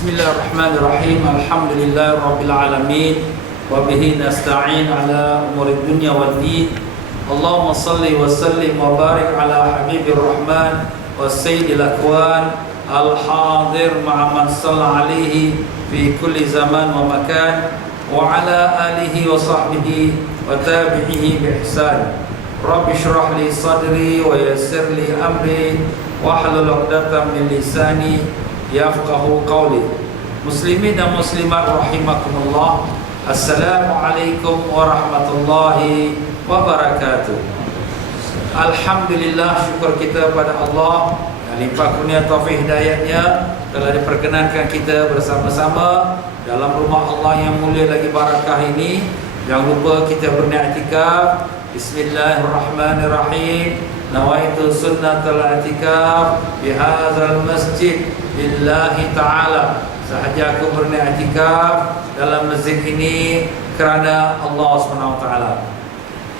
Bismillahirrahmanirrahim. Alhamdulillahirabbil alamin wa bihi nasta'in ala umuri dunya waddin. Allahumma shalli wa sallim wa barik ala habibir rahman wa sayyidil akwan al-hadir ma'a man shalla alaihi fi kulli zaman wa makan wa ala alihi wa sahbihi wa tabi'ihi bi ihsan. Rabbi shrah li sadri wa yassir li amri wa hlul 'uqdatam min lisani yafqahu qawli. Muslimin dan muslimat rahimakumullah. Assalamualaikum warahmatullahi wabarakatuh. Alhamdulillah, syukur kita pada Allah yang limpah kurnia taufik hidayahnya telah diperkenankan kita bersama-sama dalam rumah Allah yang mulia lagi barakah ini. Jangan lupa kita berni'tikaf. Bismillahirrahmanirrahim. Nawaitu sunnatul i'tikaf bihadzal masjid lillahi ta'ala. Sahaja aku berni'tikaf dalam masjid ini kerana Allah SWT.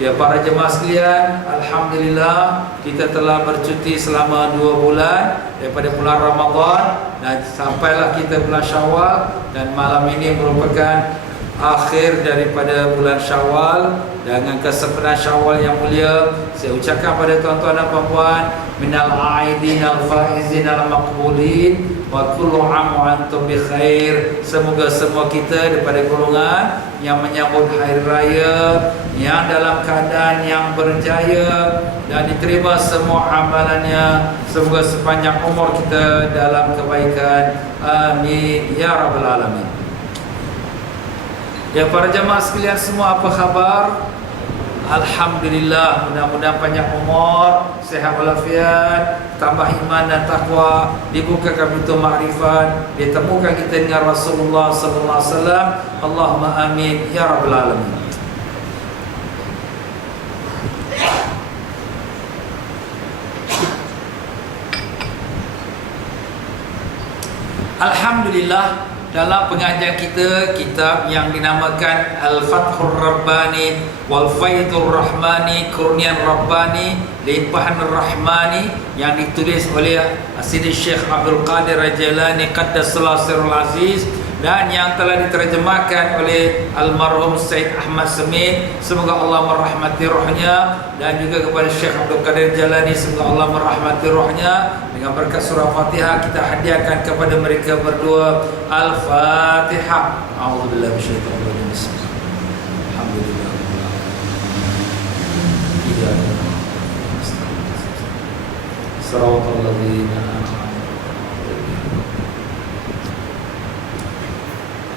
Ya, para jemaah sekalian, alhamdulillah kita telah bercuti selama 2 bulan daripada bulan Ramadan dan sampailah kita bulan Syawal, dan malam ini merupakan akhir daripada bulan Syawal. Dengan kesempurnaan Syawal yang mulia, saya ucapkan pada tuan-tuan dan puan-puan, minal aidin al-faizin al-maqbulin wa kullu 'am wa antum bi khair. Semoga semua kita daripada golongan yang menyambut hari raya yang dalam keadaan yang berjaya dan diterima semua amalannya. Semoga sepanjang umur kita dalam kebaikan. Amin ya rabbal alamin. Ya, para jemaah sekalian semua, apa khabar? Alhamdulillah, mudah-mudahan panjang umur, sehat walafiat, tambah iman dan takwa, dibukakan pintu makrifat, ditemukan kita dengan Rasulullah sallallahu alaihi wasallam. Allahumma amin ya rabbal alamin. Alhamdulillah, dalam pengajian kita, kitab yang dinamakan Al-Fathur Rabbani wal Faidur Rahmani, Kurnian Rabbani, Limpahan Rahmani, yang ditulis oleh Sidi Syekh Abdul Qadir Al-Jilani Qaddasallahu Sirrul Aziz, dan yang telah diterjemahkan oleh almarhum Said Ahmad Semin. Semoga Allah merahmati rohnya, dan juga kepada Syekh Abdul Qadir Jalani, semoga Allah merahmati rohnya. Dengan berkat surah Fatihah kita hadiahkan kepada mereka berdua. Al-Fatihah. A'udzubillahi minasyaitonir rajim. Bismillahirrahmanirrahim. Alhamdulillah. Shiratal ladzina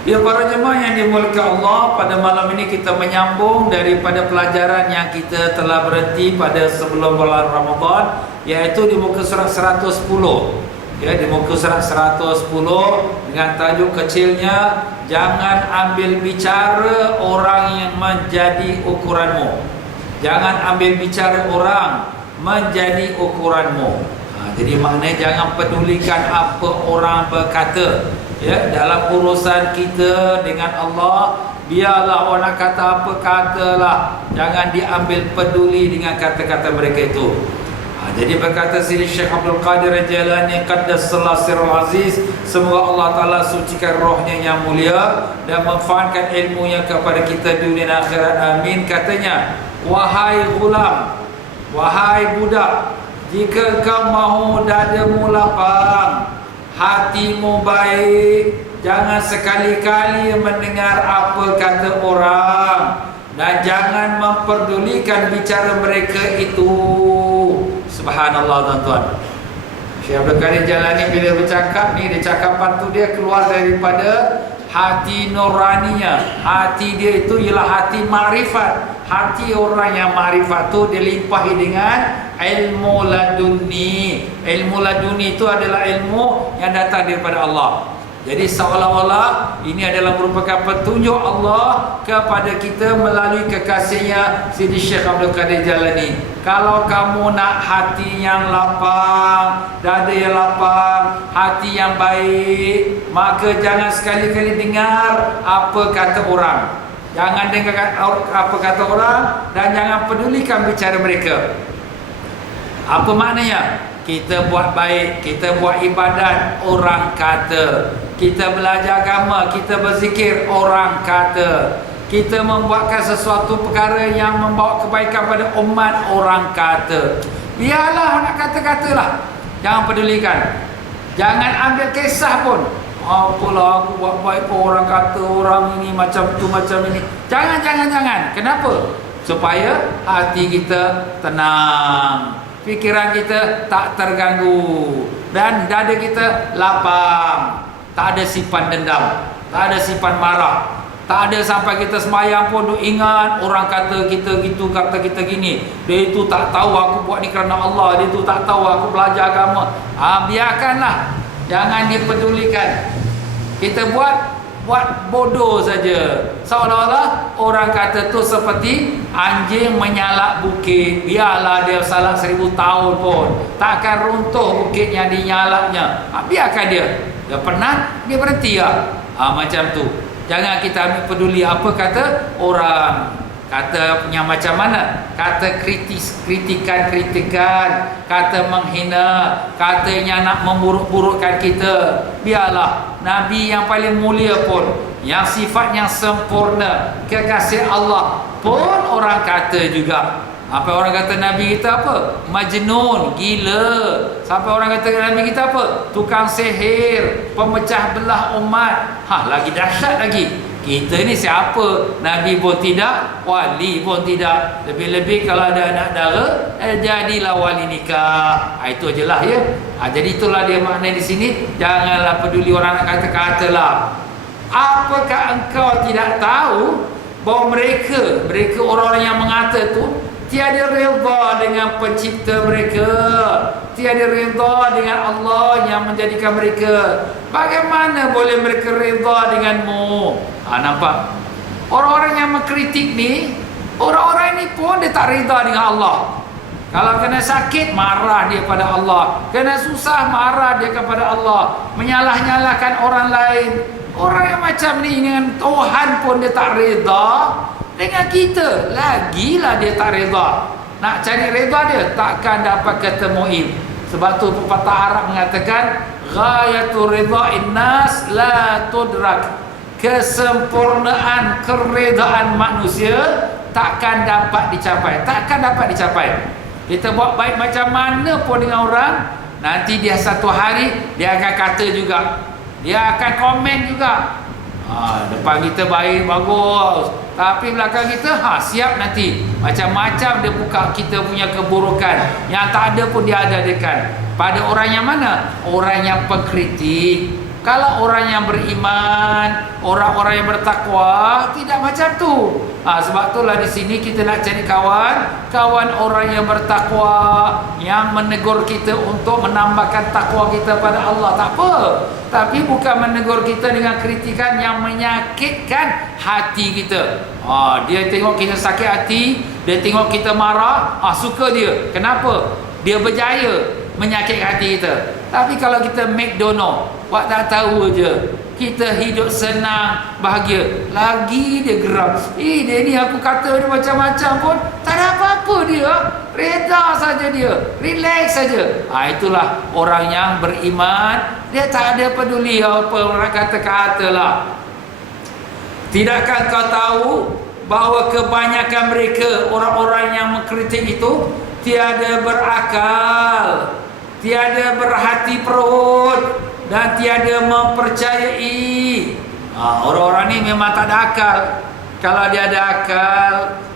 Ya, para jemaah yang dimuliakan Allah, pada malam ini kita menyambung daripada pelajaran yang kita telah berhenti pada sebelum bulan Ramadan, iaitu di muka surat 110. Ya, di muka surat 110 dengan tajuk kecilnya, jangan ambil bicara orang yang menjadi ukuranmu. Jangan ambil bicara orang menjadi ukuranmu. Jadi maknanya jangan pedulikan apa orang berkata. Ya, dalam urusan kita dengan Allah, biarlah orang kata apa katalah, jangan diambil peduli dengan kata-kata mereka itu. Jadi berkata Sidi Syekh Abdul Qadir Al-Jilani Qaddasallahu Sirrul Aziz, semoga Allah Ta'ala sucikan rohnya yang mulia dan manfaatkan ilmunya kepada kita dunia dan akhirat. Amin. Katanya, wahai gulam, wahai budak, jika kau mahu dadamu lapang, hatimu baik, jangan sekali-kali mendengar apa kata orang, dan jangan memperdulikan bicara mereka itu. Subhanallah, tuan-tuan. Syekh Abdul Qadir Jalani bila bercakap ni, dia cakapan tu dia keluar daripada hati nuraninya. Hati dia itu ialah hati makrifat. Hati orang yang makrifat tu dilimpahi dengan ilmu laduni. Ilmu laduni itu adalah ilmu yang datang daripada Allah. Jadi seolah-olah ini adalah merupakan petunjuk Allah kepada kita melalui kekasihnya Sidi Syekh Abdul Qadir Jalani. Kalau kamu nak hati yang lapang, dada yang lapang, hati yang baik, maka jangan sekali-kali dengar apa kata orang. Jangan dengar apa kata orang, dan jangan pedulikan bicara mereka. Apa maknanya? Kita buat baik, kita buat ibadat, orang kata. kita belajar agama, kita berzikir, orang kata. Kita membuatkan sesuatu perkara yang membawa kebaikan pada umat, orang kata. Biarlah nak kata-katalah, jangan pedulikan. Jangan ambil kisah pun. Apalah aku buat baik pun orang kata orang ini macam tu macam ini. Jangan. Kenapa? Supaya hati kita tenang, fikiran kita tak terganggu, dan dada kita lapang. Tak ada simpan dendam, tak ada simpan marah. Tak ada sampai kita sembahyang pun duk ingat orang kata kita gitu, kata kita gini. Dia itu tak tahu aku buat ni kerana Allah, dia itu tak tahu aku belajar agama. Biarkanlah, jangan dipedulikan. Kita buat bodoh saja. Seolah-olah orang kata tu seperti anjing menyalak bukit. Biarlah dia salak 1000 tahun pun, takkan runtuh bukit yang dinyalaknya. Biarkan dia. Dia penat, dia berhenti lah. Macam tu. Jangan kita ambil peduli apa kata orang. Kata yang macam mana? Kata kritikan, kata menghina, katanya nak memburuk-burukkan kita. Biarlah. Nabi yang paling mulia pun, yang sifatnya sempurna, kekasih Allah pun orang kata juga. Apa orang kata Nabi kita apa? Majnun, gila. Sampai orang kata Nabi kita apa? Tukang sihir, pemecah belah umat. Lagi dahsyat lagi. Kita ni siapa? Nabi pun tidak, wali pun tidak. Lebih-lebih kalau ada anak dara, jadilah wali nikah. Itu ajalah ya. Jadi itulah dia makna di sini. Janganlah peduli orang nak kata-kata lah. Apakah engkau tidak tahu bahawa mereka orang-orang yang mengata tu tiada redha dengan pencipta mereka, tiada redha dengan Allah yang menjadikan mereka. Bagaimana boleh mereka redha denganmu? Nampak? Orang-orang yang mengkritik ni, orang-orang ni pun dia tak redha dengan Allah. Kalau kena sakit, marah dia pada Allah. Kena susah, marah dia kepada Allah. Menyalah-nyalahkan orang lain. Orang yang macam ni dengan Tuhan pun dia tak redha. Dengan kita, lagilah dia tak redha. Nak cari redha dia, takkan dapat ketemu. Sebab tu pepatah Arab mengatakan, ghayatul ridha'in nas la tudrak. Kesempurnaan keredaan manusia takkan dapat dicapai. Kita buat baik macam mana pun dengan orang, nanti dia satu hari dia akan kata juga, dia akan komen juga. Depan kita baik, bagus, tapi belakang kita siap nanti macam-macam dia buka kita punya keburukan yang tak ada pun dia adakan. Pada orang yang mana? Orang yang pengkritik. Kalau orang yang beriman, orang-orang yang bertakwa, tidak macam tu. Sebab itulah di sini kita nak cari kawan orang yang bertakwa, yang menegur kita untuk menambahkan takwa kita pada Allah. Tak apa. Tapi bukan menegur kita dengan kritikan yang menyakitkan hati kita. Dia tengok kita sakit hati, dia tengok kita marah, suka dia. Kenapa? Dia berjaya menyakitkan hati kita. Tapi kalau kita McDonald, buat tak tahu je, kita hidup senang, bahagia, lagi dia geram. Dia ni aku kata dia macam-macam pun tak ada apa-apa dia. Reda saja dia, relax saja. Itulah orang yang beriman. Dia tak ada peduli apa orang kata-kata lah. Tidakkah kau tahu bahawa kebanyakan mereka, orang-orang yang mengkritik itu, tiada berakal, tiada berhati perut, dan tiada mempercayai. Orang-orang ni memang tak ada akal. Kalau dia ada akal,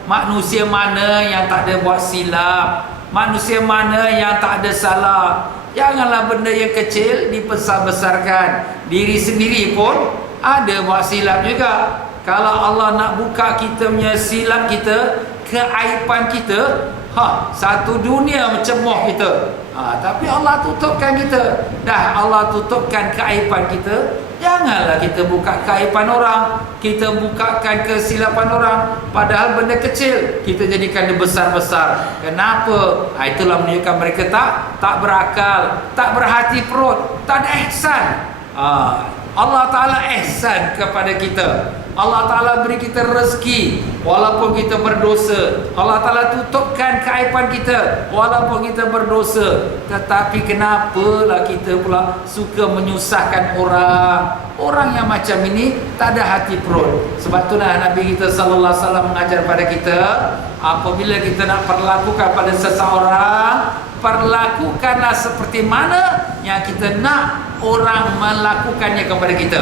manusia mana yang tak ada buat silap, manusia mana yang tak ada salah. Janganlah benda yang kecil dibesar-besarkan. Diri sendiri pun ada buat silap juga. Kalau Allah nak buka kita punya silap kita, keaiban kita, satu dunia mencemoh kita. Tapi Allah tutupkan kita. Dah Allah tutupkan keaiban kita, janganlah kita buka keaiban orang, kita bukakan kesilapan orang. Padahal benda kecil kita jadikan dia besar-besar. Kenapa? Itulah menunjukkan mereka tak berakal, tak berhati perut, tak ada ihsan. Allah Ta'ala ihsan kepada kita. Allah Ta'ala beri kita rezeki walaupun kita berdosa. Allah Ta'ala tutupkan keaiban kita walaupun kita berdosa. Tetapi kenapalah kita pula suka menyusahkan orang? Orang yang macam ini tak ada hati perut. Sebab itulah Nabi kita sallallahu alaihi wasallam mengajar pada kita, apabila kita nak perlakukan pada seseorang, perlakukanlah seperti mana yang kita nak orang melakukannya kepada kita.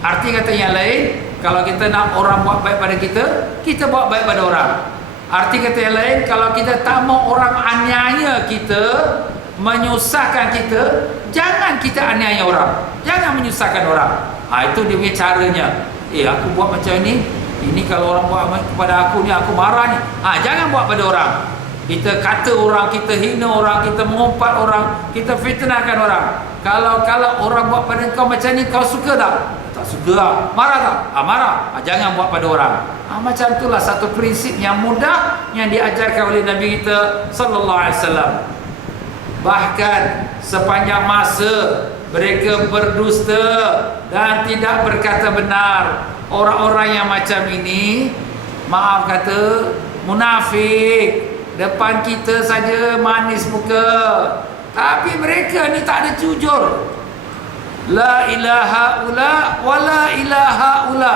Arti kata yang lain, kalau kita nak orang buat baik pada kita, kita buat baik pada orang. Arti kata yang lain, kalau kita tak mau orang aniaya kita, menyusahkan kita, jangan kita aniaya orang, jangan menyusahkan orang. Itu dia punya caranya. Aku buat macam ini kalau orang buat kepada aku ni, aku marah ni. Jangan buat pada orang. Kita kata orang, kita hina orang, kita mengumpat orang, kita fitnahkan orang. Kalau orang buat pada kau macam ni, kau suka tak? Tak suka. Marah tak? Marah. Jangan buat pada orang. Macam itulah satu prinsip yang mudah yang diajarkan oleh Nabi kita sallallahu alaihi wasallam. Bahkan sepanjang masa mereka berdusta dan tidak berkata benar. Orang-orang yang macam ini, maaf kata, munafik. Depan kita saja manis muka, tapi mereka ni tak ada jujur. La ilaha ula wa la ilaha ula.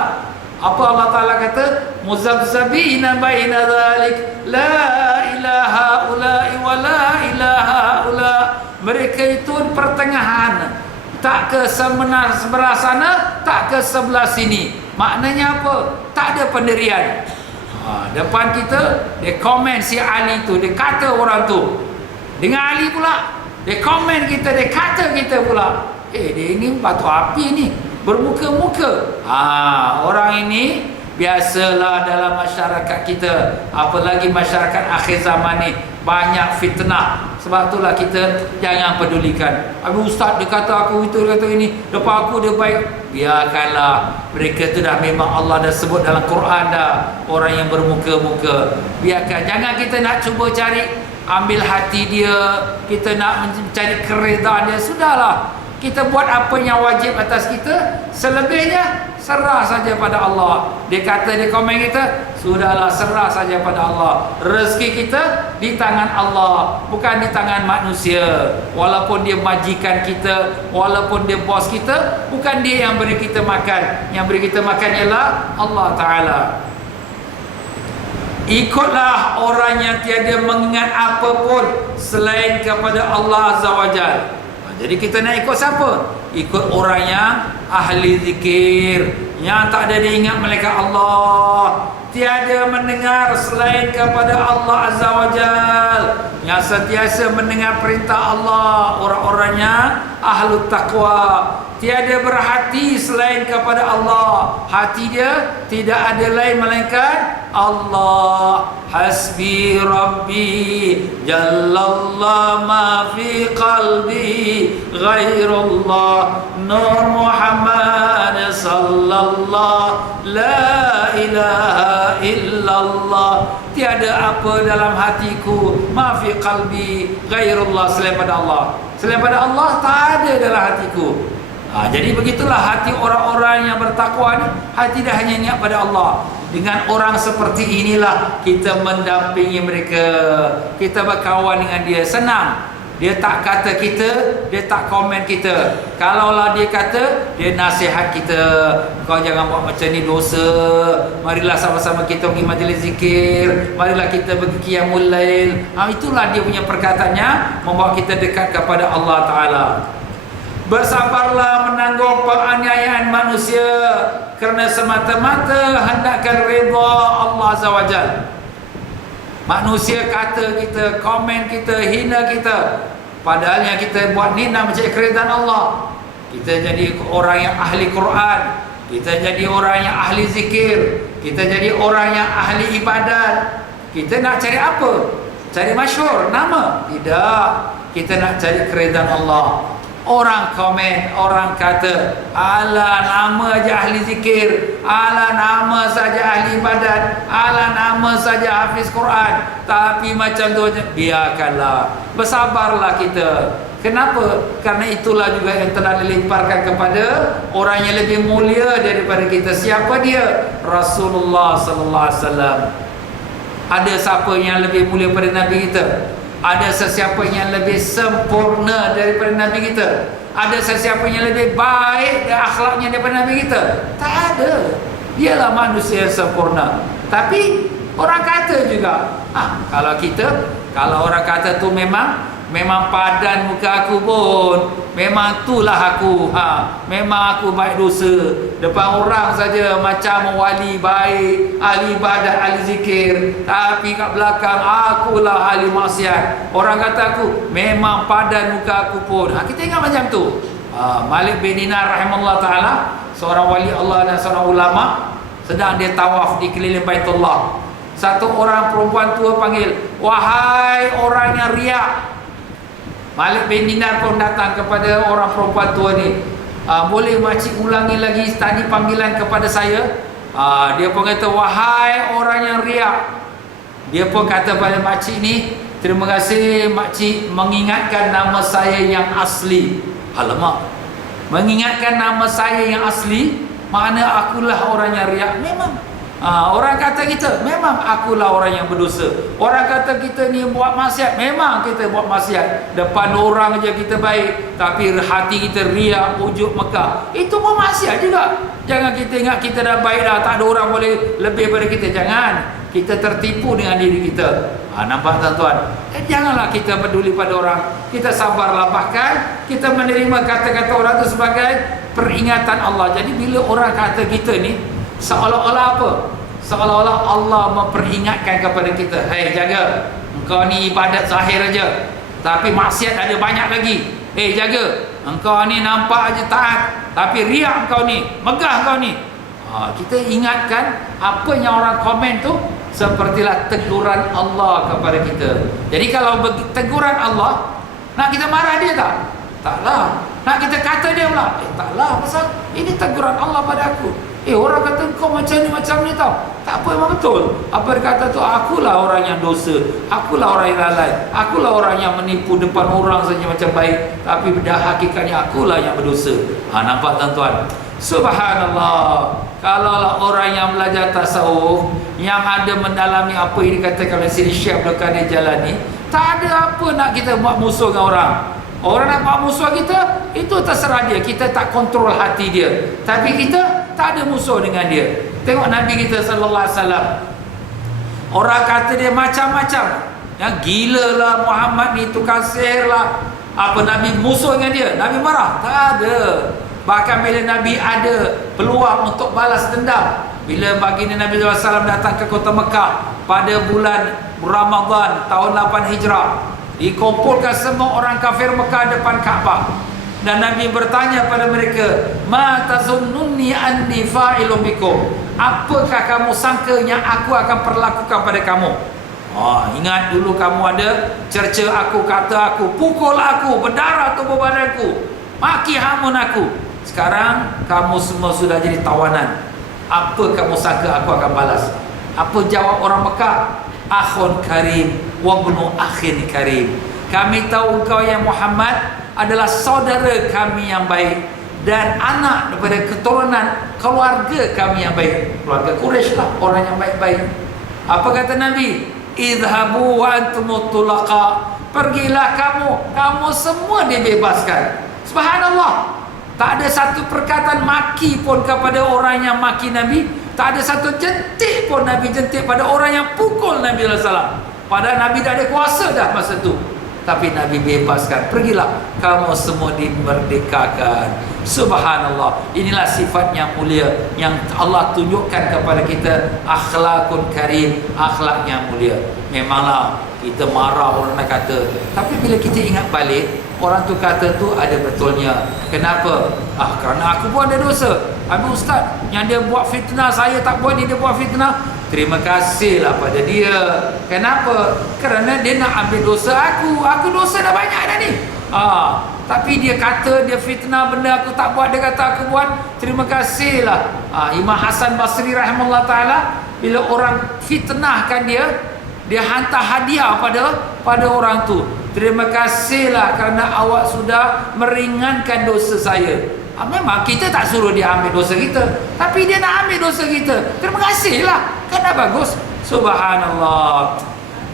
Apa Allah Ta'ala kata? Muzabzabina baina dhalik, la ilaha ula wa la ilaha ula. Mereka itu pertengahan, tak ke sebelah sana, tak ke sebelah sini. Maknanya apa? Tak ada pendirian. Depan kita, dia komen si Ali tu, dia kata orang tu. Dengan Ali pula, dia komen kita, dia kata kita pula. Dia ini batu api ni, bermuka-muka. Orang ini biasalah dalam masyarakat kita, apalagi masyarakat akhir zaman ni, banyak fitnah. Sebab itulah kita jangan pedulikan. Habis ustaz dia kata aku itu, dia kata ini, depan aku dia baik. Biarkanlah. Mereka tu dah memang Allah dah sebut dalam Quran dah, orang yang bermuka-muka. Biarkan. Jangan kita nak cuba cari ambil hati dia, kita nak mencari keredaan dia. Sudahlah, kita buat apa yang wajib atas kita, selebihnya serah saja pada Allah. Dia kata, dia komen kita, sudahlah, serah saja pada Allah. Rezeki kita di tangan Allah, bukan di tangan manusia. Walaupun dia majikan kita, walaupun dia bos kita, bukan dia yang beri kita makan. Yang beri kita makan ialah Allah Ta'ala. Ikutlah orang yang tiada mengingat apapun selain kepada Allah Azza wa Jalla. Jadi kita nak ikut siapa? Ikut orang yang ahli zikir, yang tak ada diingat malaikat Allah, tiada mendengar selain kepada Allah Azza wa Jal, yang sentiasa mendengar perintah Allah, orang-orangnya ahlu taqwa, tiada berhati selain kepada Allah, hati dia tidak ada lain melainkan Allah. Hasbi Rabbi Jallallah ma fi qalbi ghairullah Nur Muhammad sallallahu la ilaha illallah. Tiada apa dalam hatiku, ma fi qalbi ghairullah, selain pada Allah. Selain pada Allah tak ada dalam hatiku. Jadi begitulah hati orang-orang yang bertakwa ni, hati dah hanya niat pada Allah. Dengan orang seperti inilah kita mendampingi mereka, kita berkawan dengan dia, senang. Dia tak kata kita, dia tak komen kita. Kalaulah dia kata, dia nasihat kita, kau jangan buat macam ni, dosa. Marilah sama-sama kita pergi majlis zikir, marilah kita pergi qiyamul lail. Itulah dia punya perkataannya, membawa kita dekat kepada Allah Ta'ala. Bersabarlah menanggung penganiayaan manusia kerana semata-mata hendakkan redha Allah Azza wa Jalla. Manusia kata kita, komen kita, hina kita, padahal yang kita buat ni nak mencari keridhaan Allah. Kita jadi orang yang ahli Quran, kita jadi orang yang ahli zikir, kita jadi orang yang ahli ibadat. Kita nak cari apa? Cari masyhur, nama? Tidak. Kita nak cari keridhaan Allah. Orang komen, orang kata, ala nama aja ahli zikir, ala nama saja ahli ibadat, ala nama saja hafiz Quran, tapi macam tu, biarkanlah, bersabarlah kita. Kenapa? Karena itulah juga yang telah dilemparkan kepada orang yang lebih mulia daripada kita. Siapa dia? Rasulullah sallallahu alaihi wasallam. Ada siapa yang lebih mulia daripada Nabi kita? Ada sesiapa yang lebih sempurna daripada Nabi kita? Ada sesiapa yang lebih baik dan akhlaknya daripada Nabi kita? Tak ada. Dialah manusia yang sempurna. Tapi orang kata juga, kalau orang kata tu memang padan muka aku pun, memang itulah aku, memang aku baik dosa depan orang saja macam wali baik, ahli ibadat, ahli zikir, tapi kat belakang akulah ahli maksiat. Orang kata aku memang padan muka aku pun. Kita ingat macam tu. Malik bin Dinar rahimahullah taala, seorang wali Allah dan seorang ulama, sedang dia tawaf di keliling Baitullah. Satu orang perempuan tua panggil, "Wahai orang yang riak." Malik bin Dinar pun datang kepada orang perempuan tua ni. Boleh makcik ulangi lagi tadi panggilan kepada saya? Dia pun kata, "Wahai orang yang riak." Dia pun kata pada makcik ni, "Terima kasih makcik mengingatkan nama saya yang asli." Alamak, mengingatkan nama saya yang asli, mana akulah orang yang riak. Memang orang kata kita, memang akulah orang yang berdosa. Orang kata kita ni buat maksiat, memang kita buat maksiat. Depan orang aja kita baik, tapi hati kita riak, ujuk Mekah. Itu pun maksiat juga. Jangan kita ingat kita dah baik dah, tak ada orang boleh lebih daripada kita. Jangan. Kita tertipu dengan diri kita. Nampak tuan-tuan? Janganlah kita peduli pada orang. Kita sabarlah, bahkan kita menerima kata-kata orang itu sebagai peringatan Allah. Jadi bila orang kata kita ni, seolah-olah apa? Seolah-olah Allah memperingatkan kepada kita, "Hei, jaga, engkau ni ibadat zahir aja, tapi maksiat ada banyak lagi. Hei, jaga, engkau ni nampak aja taat, tapi riak engkau ni, megah engkau ni." Kita ingatkan apa yang orang komen tu sepertilah teguran Allah kepada kita. Jadi kalau teguran Allah, nak kita marah dia tak? Taklah. Nak kita kata dia pula? Taklah, pasal ini teguran Allah pada aku. Orang kata kau macam ni tau. Tak apa, memang betul. Apa dia kata tu, akulah orang yang dosa, akulah orang yang lalai, akulah orang yang menipu depan orang saja macam baik, tapi pada hakikatnya akulah yang berdosa. Nampak tuan-tuan? Subhanallah. Kalaulah orang yang belajar tasawuf, yang ada mendalami apa yang dikatakan oleh Siri Syekh Abdul Qadir Jalani, tak ada apa nak kita buat musuh dengan orang. Orang nak buat musuh kita, itu terserah dia. Kita tak kontrol hati dia, tapi kita tak ada musuh dengan dia. Tengok Nabi kita sallallahu alaihi wasallam. Orang kata dia macam-macam, yang gila lah Muhammad ni, tukang sihir lah. Apa Nabi musuh dengan dia? Nabi marah? Tak ada. Bahkan bila Nabi ada peluang untuk balas dendam, bila baginda Nabi SAW datang ke kota Mekah pada bulan Ramadan tahun 8 Hijrah, dikumpulkan semua orang kafir Mekah depan Kaabah, dan Nabi bertanya pada mereka, "Ma tazunnuni anni fa'ilun bikum?" Apakah kamu sangka yang aku akan perlakukan pada kamu? Ingat dulu kamu ada cerca aku, kata aku, pukul aku, berdarah tubuh badanku, maki hamun aku. Sekarang kamu semua sudah jadi tawanan. Apa kamu sangka aku akan balas? Apa jawab orang Mekah? "Akhun karim wa ibnu akhin karim." Kami tahu engkau yang Muhammad adalah saudara kami yang baik dan anak daripada keturunan keluarga kami yang baik. Keluarga Quraisy lah, orang yang baik-baik. Apa kata Nabi? "Idhabu wa antumut tulaqa." Pergilah kamu semua dibebaskan. Subhanallah. Tak ada satu perkataan maki pun kepada orang yang maki Nabi. Tak ada satu jentik pun Nabi jentik pada orang yang pukul Nabi SAW. Padahal Nabi dah ada kuasa dah masa tu. Tapi Nabi bebaskan. Pergilah kamu semua dimerdekakan. Subhanallah. Inilah sifat yang mulia yang Allah tunjukkan kepada kita. Akhlakun karim, akhlak yang mulia. Memanglah kita marah orang nak kata, tapi bila kita ingat balik, orang tu kata tu ada betulnya. Kenapa? Kerana aku pun ada dosa. Habis ustaz, yang dia buat fitnah saya tak buat, dia buat fitnah. Terima kasihlah pada dia. Kenapa? Kerana dia nak ambil dosa aku. Aku dosa dah banyak dah ni. Tapi dia kata dia fitnah benda aku tak buat, dia kata aku buat. Terima kasihlah. Imam Hasan Basri rahimahullah ta'ala, bila orang fitnahkan dia, dia hantar hadiah pada orang tu. terima kasihlah kerana awak sudah meringankan dosa saya. Memang kita tak suruh dia ambil dosa kita, tapi dia nak ambil dosa kita. Terima kasihlah, kan dah bagus. Subhanallah.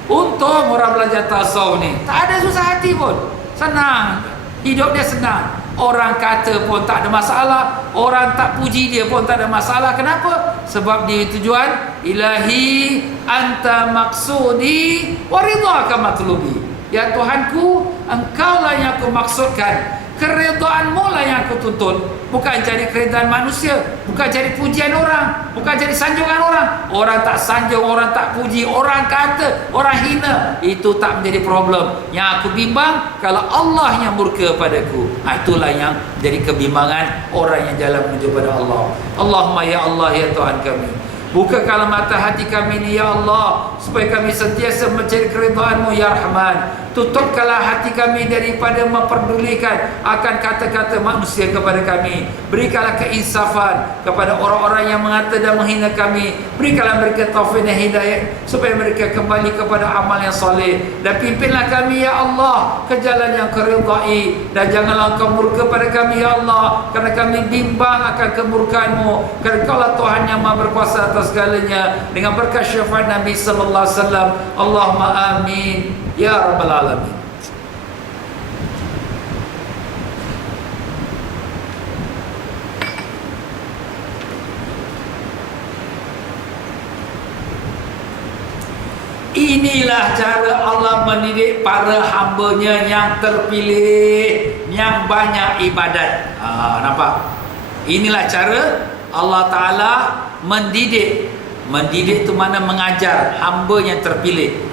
Untung orang belajar tasawuf ni tak ada susah hati pun, senang, hidup dia senang. Orang kata pun tak ada masalah, orang tak puji dia pun tak ada masalah. Kenapa? Sebab dia tujuan ilahi anta maksudi wa ridhaka matlubi. Ya Tuhanku, engkaulah yang aku maksudkan, keredaanmu lah yang aku tuntut, bukan cari keredaan manusia, bukan cari pujian orang, bukan cari sanjungan orang. Orang tak sanjung, orang tak puji, orang kata, orang hina, itu tak menjadi problem. Yang aku bimbang kalau Allah yang murka padaku. Itulah yang jadi kebimbangan orang yang jalan menuju pada Allah. Allahumma ya Allah ya Tuhan kami, bukakanlah mata hati kami ini ya Allah, supaya kami sentiasa mencari keridhaan-Mu ya Rahman. Tutupkanlah hati kami daripada memperdulikan akan kata-kata manusia kepada kami. Berikanlah keinsafan kepada orang-orang yang mengata dan menghina kami. Berikanlah mereka taufik dan hidayah supaya mereka kembali kepada amal yang soleh. Dan pimpinlah kami ya Allah ke jalan yang Kau ridai, dan janganlah Kau murka pada kami ya Allah, kerana kami bimbang akan kemurkaan-Mu, kerana Kaulah Tuhan yang Maha berkuasa atas segalanya. Dengan berkat syafaat Nabi sallallahu alaihi wasallam, Allahumma amin ya rabbal alamin. Inilah cara Allah mendidik para hamba-Nya yang terpilih, yang banyak ibadat. Nampak? Inilah cara Allah Ta'ala mendidik. Mendidik itu mana mengajar hamba yang terpilih.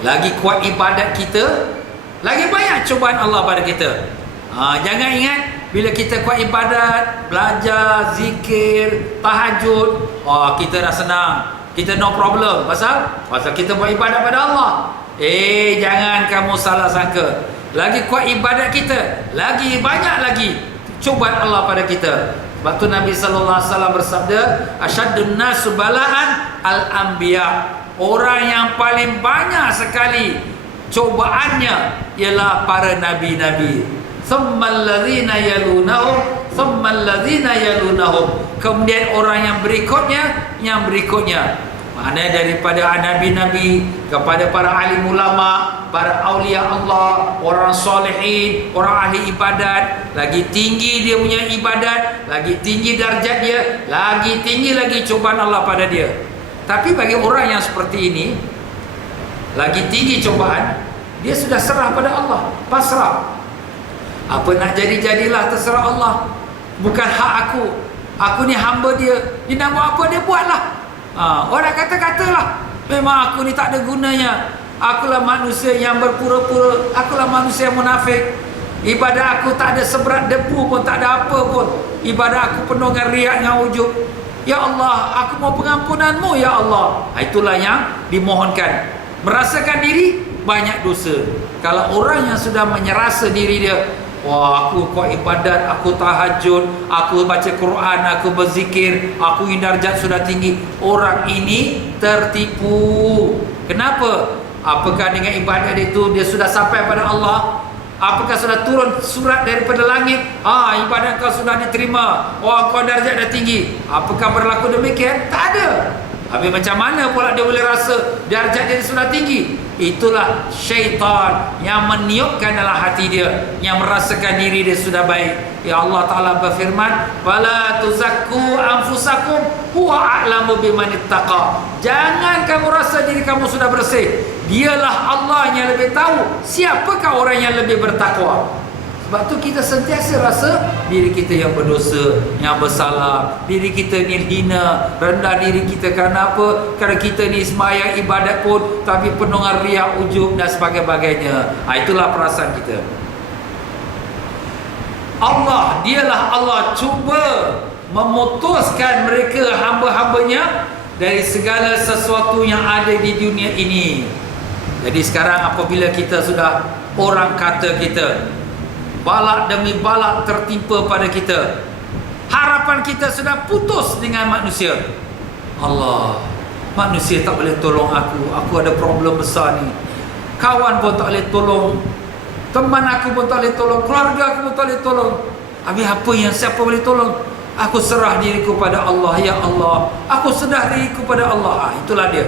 Lagi kuat ibadat kita, lagi banyak cubaan Allah pada kita. Jangan ingat bila kita kuat ibadat, belajar, zikir, tahajud, kita dah senang, kita no problem. Pasal kita buat ibadat pada Allah. Jangan kamu salah sangka. Lagi kuat ibadat kita, lagi banyak lagi cubaan Allah pada kita. Sebab tu Nabi sallallahu alaihi wasallam bersabda, asyaddun nasu bala'an al-anbiya. Orang yang paling banyak sekali cobaannya ialah para nabi-nabi. Tsummal ladzina yalunahum, tsummal ladzina yalunahum. Kemudian orang yang berikutnya. Maknanya daripada nabi-nabi kepada para alim ulama, para aulia Allah, orang solehin, orang ahli ibadat. Lagi tinggi dia punya ibadat, lagi tinggi darjat dia, lagi tinggi lagi cubaan Allah pada dia. Tapi bagi orang yang seperti ini, lagi tinggi cobaan, dia sudah serah pada Allah, pasrah. Apa nak jadi-jadilah, terserah Allah. Bukan hak aku. Aku ni hamba dia. Dia nak buat apa, dia buatlah. Orang kata-katalah, memang aku ni tak ada gunanya. Akulah manusia yang berpura-pura, akulah manusia yang munafik. Ibadah aku tak ada seberat debu pun, tak ada apa pun. Ibadah aku penuh dengan riak, dengan ujub. Ya Allah, aku mau pengampunan-Mu ya Allah. Itulah yang dimohonkan. Merasakan diri banyak dosa. Kalau orang yang sudah menyerasa diri dia, wah, aku kuat ibadat, aku tahajud, aku baca Quran, aku berzikir, aku darjat sudah tinggi. Orang ini tertipu. Kenapa? Apakah dengan ibadat itu dia sudah sampai pada Allah? Apakah sudah turun surat daripada langit? Ibadat kau sudah diterima. Kau darjat dah tinggi. Apakah berlaku demikian? Tak ada. Habis macam mana pula dia boleh rasa darjat dia sudah tinggi? Itulah syaitan yang meniupkan dalam hati dia, yang merasakan diri dia sudah baik. Ya Allah Ta'ala berfirman, "Fala tuzakku anfusakum huwa a'lamu bimanittaqa." Jangan kamu rasa diri kamu sudah bersih. Dialah Allah yang lebih tahu siapakah orang yang lebih bertakwa. Sebab tu kita sentiasa rasa diri kita yang berdosa, yang bersalah, diri kita ni hina, rendah diri kita. Kerana apa? Kerana kita ni sembahyang ibadat pun tapi penuh dengan riak, ujub dan sebagainya. Itulah perasaan kita. Allah, dialah Allah cuba memutuskan mereka hamba-hambanya dari segala sesuatu yang ada di dunia ini. Jadi sekarang apabila kita sudah, orang kata kita, balak demi balak tertimpa pada kita, harapan kita sudah putus dengan manusia. Allah, manusia tak boleh tolong aku ada problem besar ni. Kawan pun tak boleh tolong, teman aku pun tak boleh tolong, keluarga aku pun tak boleh tolong. Habis apa yang siapa boleh tolong? Aku serah diriku pada Allah. Ya Allah, aku serah diriku pada Allah. Itulah dia.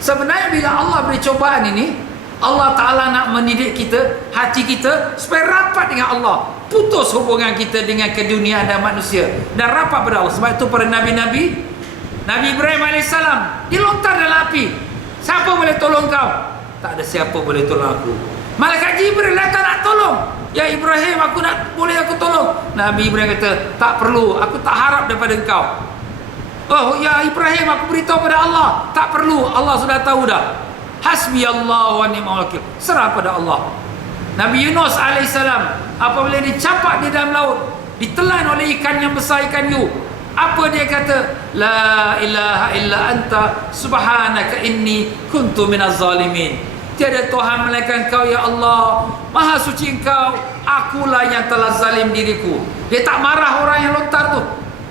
Sebenarnya bila Allah beri cobaan ini, Allah Ta'ala nak mendidik kita, hati kita supaya rapat dengan Allah, putus hubungan kita dengan keduniaan dan manusia, dan rapat pada Allah. Sebab itu para Nabi-Nabi, Nabi Ibrahim AS dilontar dalam api. Siapa boleh tolong kau? Tak ada siapa boleh tolong aku. Malaikat Jibril datang nak tolong. Ya Ibrahim, boleh aku tolong? Nabi Ibrahim kata, tak perlu, aku tak harap daripada engkau. Oh ya Ibrahim, aku beritahu pada Allah, tak perlu, Allah sudah tahu dah. Hasbi Allah wa ni'mal wakil. Serah pada Allah. Nabi Yunus alaihissalam apabila dicapak di dalam laut, ditelan oleh ikan yang besar, ikan hiu, apa dia kata? La ilaha illa anta subhanaka inni kuntu minaz zalimin. Tiada Tuhan melainkan Engkau ya Allah, Maha suci Engkau, akulah yang telah zalim diriku. Dia tak marah orang yang lontar tu,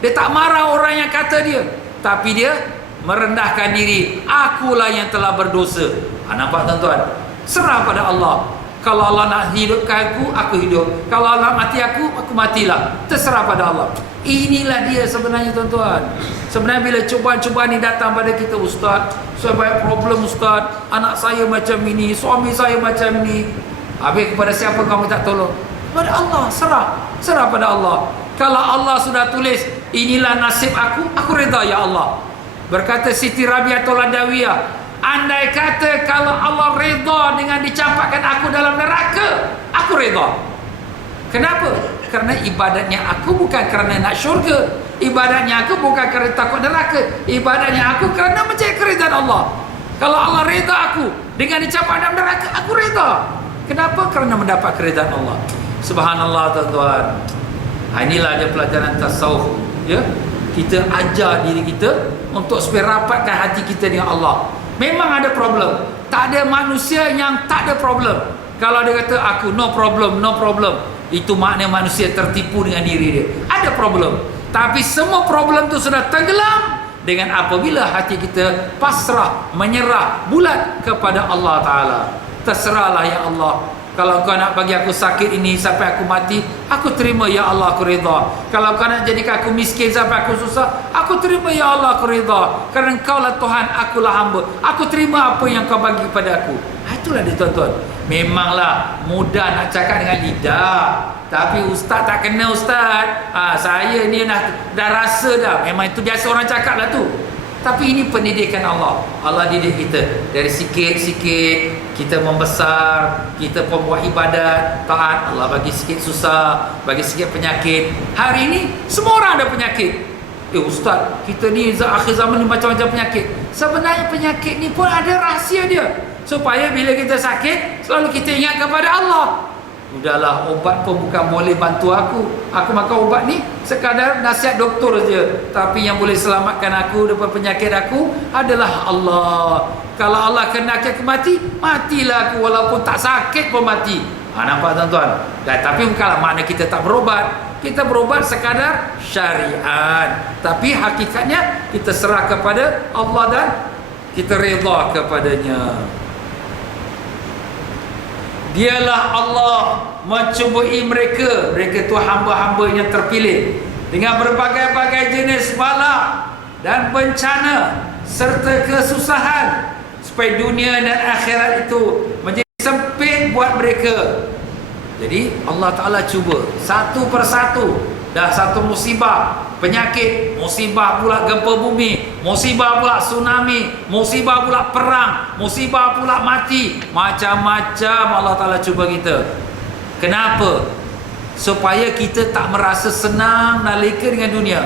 dia tak marah orang yang kata dia, tapi dia merendahkan diri, akulah yang telah berdosa. Nampak tuan-tuan? Serah pada Allah. Kalau Allah nak hidupkan aku hidup. Kalau Allah mati aku matilah. Terserah pada Allah. Inilah dia sebenarnya tuan-tuan. Sebenarnya bila cubaan-cubaan ni datang pada kita, Ustaz, saya banyak problem Ustaz, anak saya macam ini, suami saya macam ini. Habis kepada siapa kau minta tolong? Kepada Allah. Serah pada Allah. Kalau Allah sudah tulis inilah nasib aku reda ya Allah. Berkata Siti Rabi'atul Adawiyah, andai kata kalau Allah reda dengan dicampakkan aku dalam neraka, aku reda. Kenapa? Kerana ibadatnya aku bukan kerana nak syurga, ibadatnya aku bukan kerana takut neraka, ibadatnya aku kerana mencari keridaan Allah. Kalau Allah reda aku dengan dicampakkan dalam neraka, aku reda. Kenapa? Kerana mendapat keridaan Allah. Subhanallah tuan-tuan. Inilah dia pelajaran tasawuf, ya. Kita ajar diri kita untuk supaya rapatkan hati kita dengan Allah. Memang ada problem. Tak ada manusia yang tak ada problem. Kalau dia kata aku no problem, itu makna manusia tertipu dengan diri dia. Ada problem. Tapi semua problem tu sudah tenggelam dengan apabila hati kita pasrah, menyerah, bulat kepada Allah Ta'ala. Terserahlah ya Allah. Kalau kau nak bagi aku sakit ini sampai aku mati, aku terima ya Allah, aku reda. Kalau kau nak jadikan aku miskin sampai aku susah, aku terima ya Allah, aku reda. Kerana Engkau lah Tuhan, akulah hamba. Aku terima apa yang kau bagi kepada aku. Itulah dia tuan-tuan. Memanglah mudah nak cakap dengan lidah, tapi ustaz tak kena ustaz. Saya ni dah rasa dah. Memang itu biasa orang cakap lah tu. Tapi ini pendidikan Allah. Allah didik kita dari sikit-sikit kita membesar, kita pun buat ibadat, taat. Allah bagi sikit susah, bagi sikit penyakit. Hari ini semua orang ada penyakit. Ustaz, kita ni akhir zaman ni macam-macam penyakit. Sebenarnya penyakit ni pun ada rahsia dia, supaya bila kita sakit selalu kita ingat kepada Allah. Udahlah, obat pun bukan boleh bantu aku. Aku makan ubat ni sekadar nasihat doktor saja. Tapi yang boleh selamatkan aku daripada penyakit aku adalah Allah. Kalau Allah kenakan aku mati, matilah aku, walaupun tak sakit pun mati. Nampak tuan-tuan? Tapi bukanlah makna kita tak berobat. Kita berobat sekadar syariat, tapi hakikatnya kita serah kepada Allah dan kita redha kepadanya. Dialah Allah mencubui mereka itu hamba-hamba yang terpilih dengan berbagai-bagai jenis bala dan bencana serta kesusahan, supaya dunia dan akhirat itu menjadi sempit buat mereka. Jadi Allah Ta'ala cuba satu persatu. Dah satu musibah, penyakit, musibah pula gempa bumi, musibah pula tsunami, musibah pula perang, musibah pula mati. Macam-macam Allah Ta'ala cuba kita. Kenapa? Supaya kita tak merasa senang nalika dengan dunia.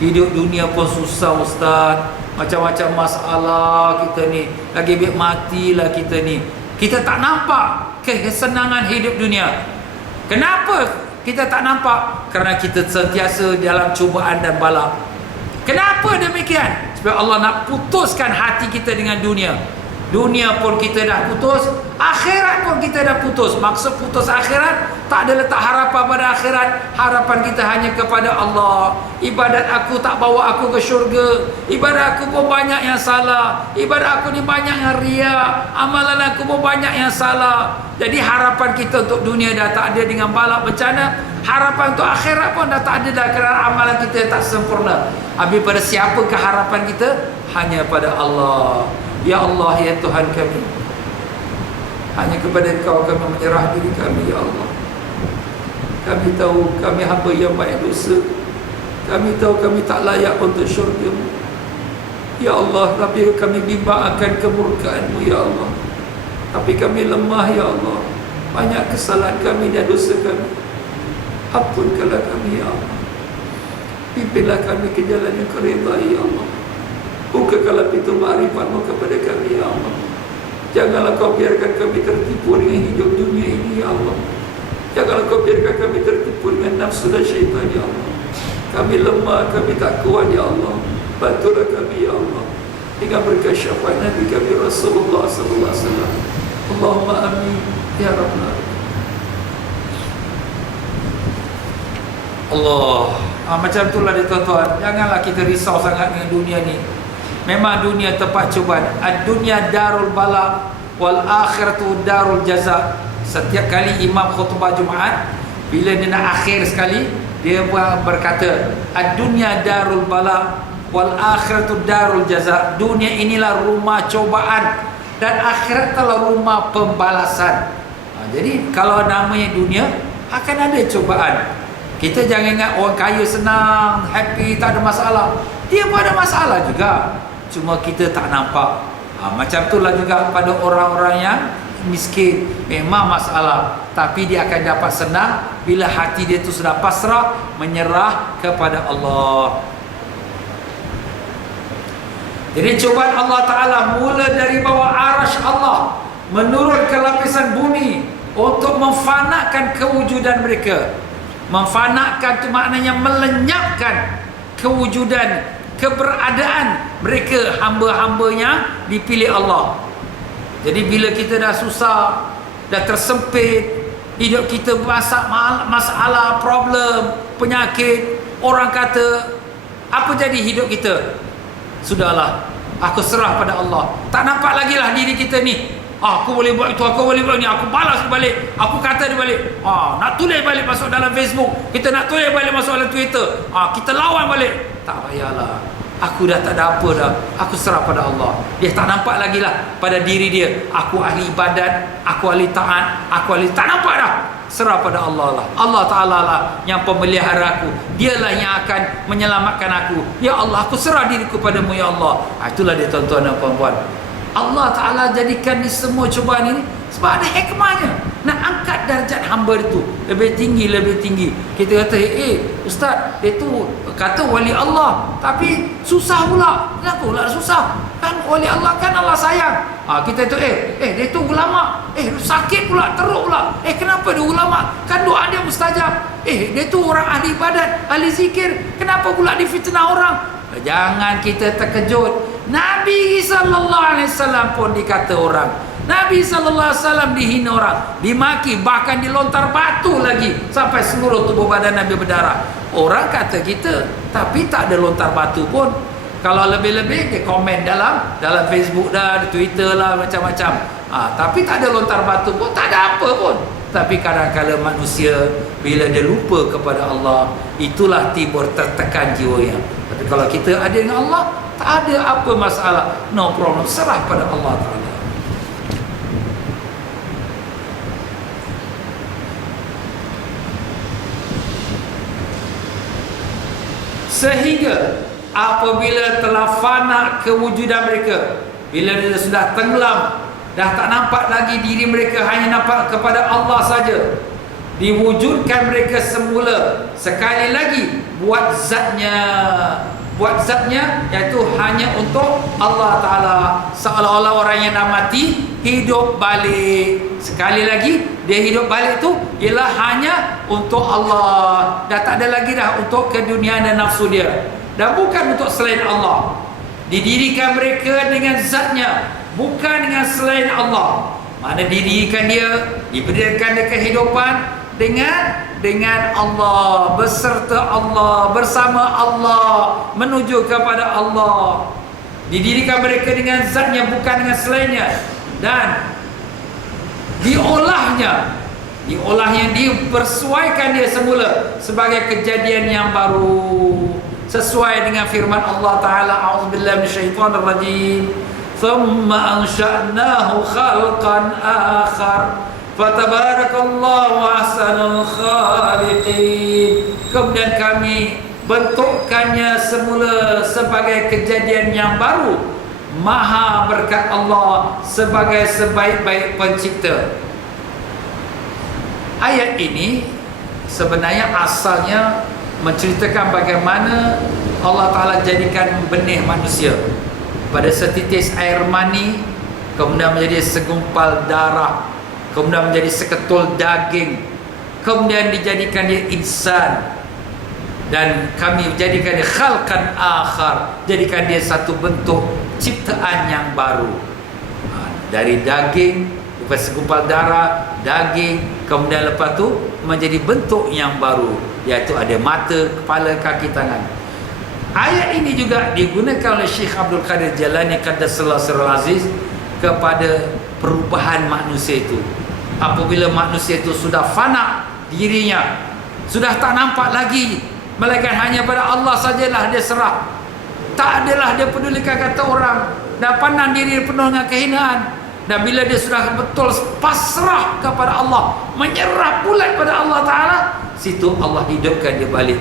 Hidup dunia pun susah ustaz, macam-macam masalah kita ni, lagi biar matilah kita ni. Kita tak nampak kesenangan hidup dunia. Kenapa kita tak nampak? Kerana kita sentiasa dalam cubaan dan bala. Kenapa demikian? Sebab Allah nak putuskan hati kita dengan dunia. Dunia pun kita dah putus, akhirat pun kita dah putus. Maksud putus akhirat, tak ada letak harapan pada akhirat. Harapan kita hanya kepada Allah. Ibadat aku tak bawa aku ke syurga. Ibadat aku pun banyak yang salah. Ibadat aku ni banyak yang riak. Amalan aku pun banyak yang salah. Jadi harapan kita untuk dunia dah tak ada dengan balak bencana. Harapan untuk akhirat pun dah tak ada dah, kerana amalan kita tak sempurna. Habis pada siapakah harapan kita? Hanya pada Allah. Ya Allah, ya Tuhan kami, hanya kepada Engkau kami menyerah diri kami, ya Allah. Kami tahu kami hamba yang banyak dosa. Kami tahu kami tak layak untuk syurga-Mu, ya Allah. Tapi kami bimbang akan kemurkaan-Mu, ya Allah. Tapi kami lemah, ya Allah. Banyak kesalahan kami dan dosa kami. Ampunkanlah kami, ya Allah. Pimpinlah kami ke jalan yang Kau ridai, ya Allah. Bukakanlah pintu ma'rifat-Mu kepada kami, ya Allah. Janganlah Kau biarkan kami tertipu dengan hidup dunia ini, ya Allah. Janganlah Kau biarkan kami tertipu dengan nafsu dan syaitan, ya Allah. Kami lemah, kami tak kuat, ya Allah. Bantulah kami, ya Allah, dengan berkat syafaat Nabi kami Rasulullah sallallahu alaihi wasallam. Allahumma amin ya rabbal alamin. Allah. Macam itulah dia tuan-tuan. Janganlah kita risau sangat dengan dunia ni. Memang dunia tempat cubaan. Ad-dunya darul bala wal akhiratu darul jaza. Setiap kali imam khutbah Jumaat, bila dia nak akhir sekali, dia berkata, ad-dunya darul bala wal akhiratu darul jaza. Dunia inilah rumah cubaan dan akhirat adalah rumah pembalasan. Jadi kalau namanya dunia, akan ada cubaan. Kita jangan ingat orang kaya senang, happy, tak ada masalah. Dia pun ada masalah juga, cuma kita tak nampak. Macam itulah juga pada orang-orang yang miskin. Memang masalah, tapi dia akan dapat senang bila hati dia tu sudah pasrah, menyerah kepada Allah. Jadi cubaan Allah Ta'ala mula dari bawah arash Allah, menurun ke lapisan bumi untuk memfanakan kewujudan mereka. Memfanakan itu maknanya melenyapkan kewujudan, keberadaan mereka, hamba-hambanya dipilih Allah. Jadi bila kita dah susah, dah tersempit, hidup kita masalah, problem, penyakit, orang kata, apa jadi hidup kita? Sudahlah, aku serah pada Allah. Tak nampak lagi lah diri kita ni. Aku boleh buat itu, aku boleh buat ni, aku balas balik, aku kata dia balik. Nak tulis balik masuk dalam Facebook, kita nak tulis balik masuk dalam Twitter, kita lawan balik. Tak payahlah, aku dah tak ada apa dah. Aku serah pada Allah. Dia tak nampak lagi lah pada diri dia, aku ahli ibadat, aku ahli taat, aku ahli, tak nampak dah. Serah pada Allah lah. Allah Ta'ala lah yang pemelihara aku. Dialah yang akan menyelamatkan aku. Ya Allah, aku serah diriku padamu, ya Allah. Itulah dia tuan-tuan dan puan-puan. Allah Ta'ala jadikan ni semua cubaan ini sebab ada hikmahnya, nak angkat darjat hamba itu lebih tinggi, lebih tinggi. Kita kata, Ustaz, dia tu kata wali Allah, tapi susah pula. Kenapa pula susah? Kan wali Allah, kan Allah sayang. Kita tu, dia tu ulama, sakit pula, teruk pula. Kenapa dia ulama? Kan doa dia mustajab. Dia tu orang ahli ibadat, ahli zikir, kenapa pula difitnah orang? Jangan kita terkejut. Nabi SAW pun dikata orang, Nabi SAW dihina orang, dimaki, bahkan dilontar batu lagi sampai seluruh tubuh badan Nabi berdarah. Orang kata kita, tapi tak ada lontar batu pun. Kalau lebih-lebih dia komen dalam Facebook dah, di Twitter lah, macam-macam. Tapi tak ada lontar batu pun, tak ada apa pun. Tapi kadang-kadang manusia bila dia lupa kepada Allah, itulah tibur tertekan jiwanya. Tapi kalau kita ada dengan Allah, tak ada apa masalah, no problem, serah pada Allah Ta'ala. Sehingga apabila telah fana kewujudan mereka, bila dia sudah tenggelam, dah tak nampak lagi diri mereka, hanya nampak kepada Allah saja, diwujudkan mereka semula sekali lagi buat zatnya, iaitu hanya untuk Allah Ta'ala. Seolah-olah orang yang dah mati hidup balik sekali lagi. Dia hidup balik tu ialah hanya untuk Allah, dah tak ada lagi dah untuk keduniaan dan nafsu dia, dan bukan untuk selain Allah. Didirikan mereka dengan zatnya, bukan dengan selain Allah. Mana didirikan dia, diberikan dia kehidupan dengan Allah, beserta Allah, bersama Allah, menuju kepada Allah. Didirikan mereka dengan zatnya, bukan dengan selainnya. Dan diolahnya, dipersesuaikan dia semula sebagai kejadian yang baru, sesuai dengan firman Allah Ta'ala, a'udzubillahi minasyaitonir rajim, thumma ansha'nahu khalqan akhar fatabarakallahu ahsanul khaliqin. Kemudian kami bentukkannya semula sebagai kejadian yang baru. Maha berkat Allah sebagai sebaik-baik pencipta. Ayat ini sebenarnya asalnya menceritakan bagaimana Allah Ta'ala jadikan benih manusia pada setitis air mani, kemudian menjadi segumpal darah, kemudian menjadi seketul daging, kemudian dijadikan dia insan, dan kami jadikan dia khalqan akhar, jadikan dia satu bentuk ciptaan yang baru. Dari daging, lepas segumpal darah, daging, kemudian lepas tu menjadi bentuk yang baru, iaitu ada mata, kepala, kaki, tangan. Ayat ini juga digunakan oleh Syekh Abdul Qadir Jalani Qaddasallahu sirrul aziz kepada perubahan manusia itu. Apabila manusia itu sudah fana dirinya, sudah tak nampak lagi, melainkan hanya pada Allah sajalah dia serah, tak adalah dia pedulikan kata orang, dan pandang diri penuh dengan kehinaan. Dan bila dia sudah betul pasrah kepada Allah, menyerah bulat pada Allah Ta'ala, situ Allah hidupkan dia balik.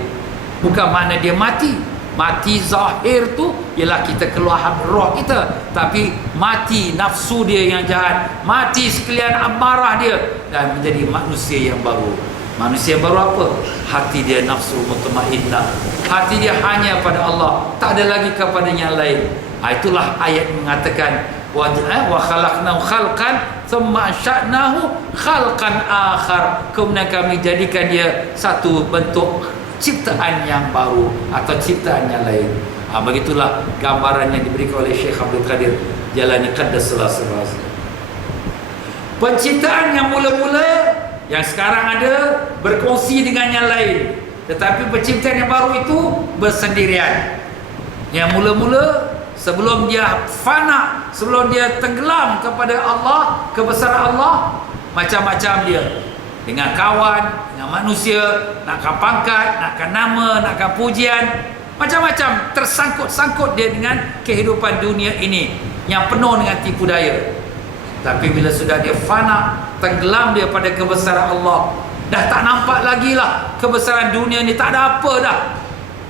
Bukan makna dia mati. Mati zahir tu ialah kita keluar roh kita, tapi mati nafsu dia yang jahat, mati sekalian amarah dia, dan menjadi manusia yang baru. Manusia yang baru apa? Hati dia nafsu mutmainnah, hati dia hanya pada Allah, tak ada lagi kepada yang lain. Itulah ayat mengatakan wa khalaqnahu khalqan thumma ansha'nahu khalqan akhar. Kemudian kami jadikan dia satu bentuk ciptaan yang baru atau ciptaan yang lain. Begitulah gambaran yang diberikan oleh Syekh Abdul Qadir Jalani Qaddasallahu sirrul aziz. Penciptaan yang mula-mula, yang sekarang ada, berkongsi dengan yang lain. Tetapi penciptaan yang baru itu bersendirian. Yang mula-mula, sebelum dia fana, sebelum dia tenggelam kepada Allah, kebesaran Allah, macam-macam dia. Dengan kawan, dengan manusia, nakkan pangkat, nakkan nama, nakkan pujian, macam-macam tersangkut-sangkut dia dengan kehidupan dunia ini yang penuh dengan tipu daya. Tapi bila sudah dia fana, tenggelam dia pada kebesaran Allah, dah tak nampak lagi lah kebesaran dunia ni, tak ada apa dah,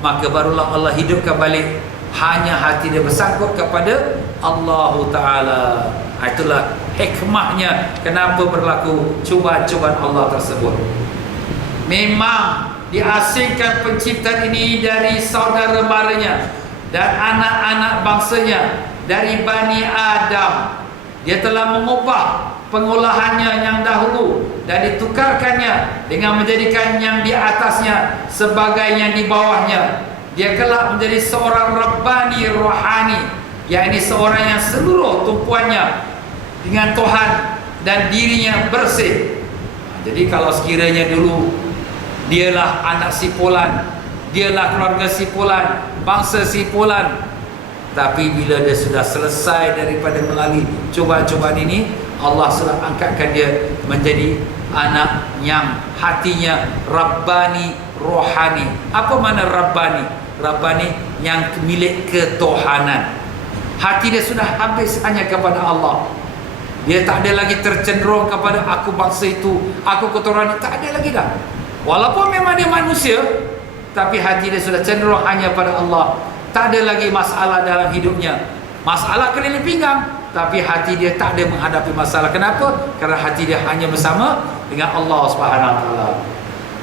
maka barulah Allah hidupkan balik. Hanya hati dia bersangkut kepada Allah Ta'ala. Itulah hikmahnya kenapa berlaku cubaan-cubaan Allah tersebut. Memang diasingkan penciptaan ini dari saudara maranya dan anak-anak bangsanya, dari Bani Adam. Dia telah mengubah pengolahannya yang dahulu dan ditukarkannya dengan menjadikan yang di atasnya sebagai yang di bawahnya. Dia kelak menjadi seorang Rabbani rohani, yakni seorang yang seluruh tumpuannya dengan Tuhan dan dirinya bersih. Jadi kalau sekiranya dulu dialah anak si Fulan, dialah keluarga si Fulan, bangsa si Fulan, tapi bila dia sudah selesai daripada melalui cubaan-cubaan ini, Allah sudah angkatkan dia menjadi anak yang hatinya Rabbani rohani. Apa makna Rabbani? Rabbani yang milik ketuhanan. Hati dia sudah habis hanya kepada Allah. Dia tak ada lagi tercenderung kepada aku bangsa itu, aku keturunan itu, tak ada lagi dah. Walaupun memang dia manusia, tapi hati dia sudah cenderung hanya pada Allah. Tak ada lagi masalah dalam hidupnya. Masalah keliling pinggang, tapi hati dia tak ada menghadapi masalah. Kenapa? Kerana hati dia hanya bersama dengan Allah Subhanahu Wa Taala.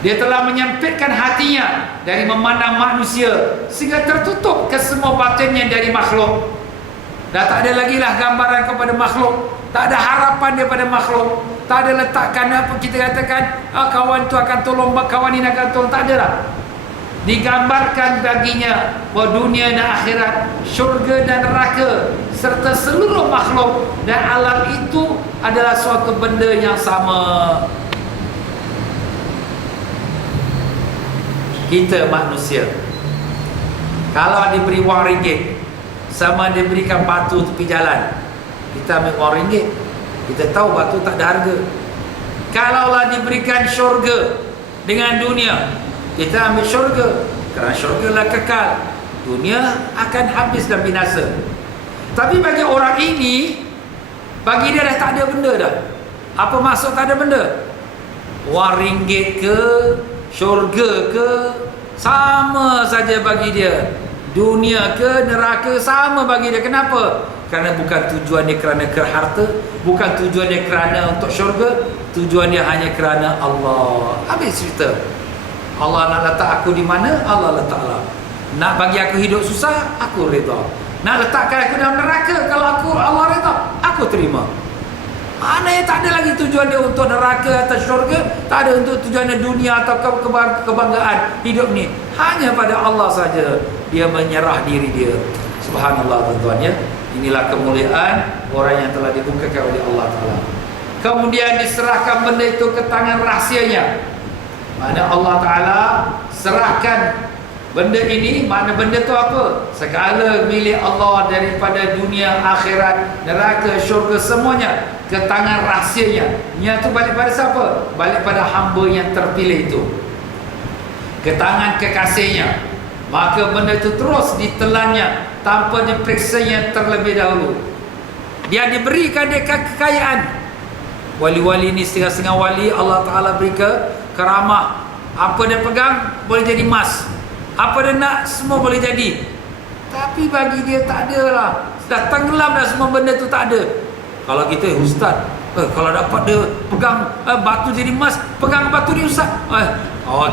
Dia telah menyempitkan hatinya dari memandang manusia sehingga tertutup ke semua batinnya dari makhluk. Dah tak ada lagi lah gambaran kepada makhluk, tak ada harapan daripada makhluk, tak ada letakkan apa kita katakan kawan tu akan tolong, kawan ini akan tolong, tak ada lah. digambarkan baginya bahwa dunia dan akhirat, syurga dan neraka serta seluruh makhluk dan alam itu adalah suatu benda yang sama. Kita manusia, kalau diberi wang ringgit sama diberikan batu tepi jalan, kita ambil wang ringgit. Kita tahu batu tak ada harga. Kalaulah diberikan syurga dengan dunia, kita ambil syurga, kerana syurga lah kekal, dunia akan habis dan binasa. Tapi bagi orang ini, bagi dia dah tak ada benda dah. Apa maksud tak ada benda? Wang ringgit ke, syurga ke, sama saja bagi dia. Dunia ke, neraka sama bagi dia. Kenapa? Kerana bukan tujuan dia kerana harta, bukan tujuan dia kerana untuk syurga, tujuan dia hanya kerana Allah. Habis cerita. Allah nak letak aku di mana, Allah letaklah. Nak bagi aku hidup susah, aku redha. Nak letakkan aku dalam neraka, kalau aku Allah redha, aku terima. Mana yang tak ada lagi tujuan dia untuk neraka atau syurga, tak ada untuk tujuan dia dunia atau kebanggaan hidup ni. Hanya pada Allah saja dia menyerah diri dia. Subhanallah tuan-tuan ya. Inilah kemuliaan orang yang telah dibukakan oleh Allah Ta'ala. Kemudian diserahkan benda itu ke tangan rahsianya. Mana Allah Ta'ala serahkan benda ini. Mana benda itu apa? Segala milik Allah daripada dunia, akhirat, neraka, syurga, semuanya ke tangan rahsianya. Nya itu balik pada siapa? Balik pada hamba yang terpilih itu, ke tangan kekasihnya. Maka benda itu terus ditelannya tanpa diperiksanya terlebih dahulu. Dia diberikan dia kekayaan. Wali-wali ni setengah-setengah wali Allah Ta'ala beri keramah. Apa dia pegang boleh jadi emas, apa dia nak semua boleh jadi. Tapi bagi dia tak ada lah. Dah tenggelam dah semua benda tu, tak ada. Kalau kita ustaz, kalau dapat dia pegang batu jadi emas, pegang batu ni ustaz,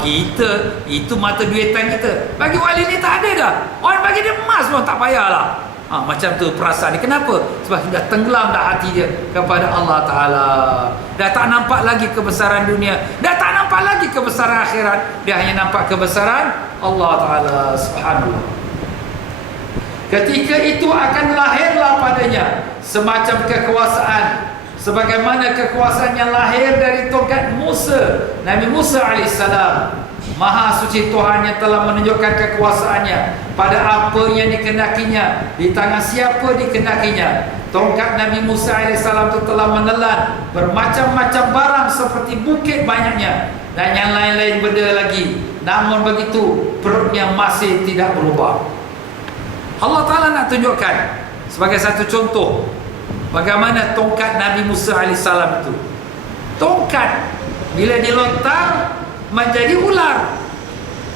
kita itu mata duitan kita. Bagi wali ni tak ada dah. Orang bagi dia emas pun tak payahlah. Macam tu perasaan dia. Kenapa? Sebab dah tenggelam dah hati dia kepada Allah Ta'ala. Dah tak nampak lagi kebesaran dunia, dah tak nampak lagi kebesaran akhirat. Dia hanya nampak kebesaran Allah Ta'ala. Subhanallah. Ketika itu akan lahirlah padanya semacam kekuasaan, sebagaimana kekuasaan yang lahir dari tongkat Musa, Nabi Musa alaihissalam. Maha suci Tuhan yang telah menunjukkan kekuasaannya pada apa yang dikenakinya, di tangan siapa dikenakinya. Tongkat Nabi Musa alaihissalam itu telah menelan bermacam-macam barang seperti bukit banyaknya dan yang lain-lain benda lagi. Namun begitu perutnya masih tidak berubah. Allah Ta'ala nak tunjukkan sebagai satu contoh bagaimana tongkat Nabi Musa alaihissalam itu. Tongkat bila dilontar menjadi ular,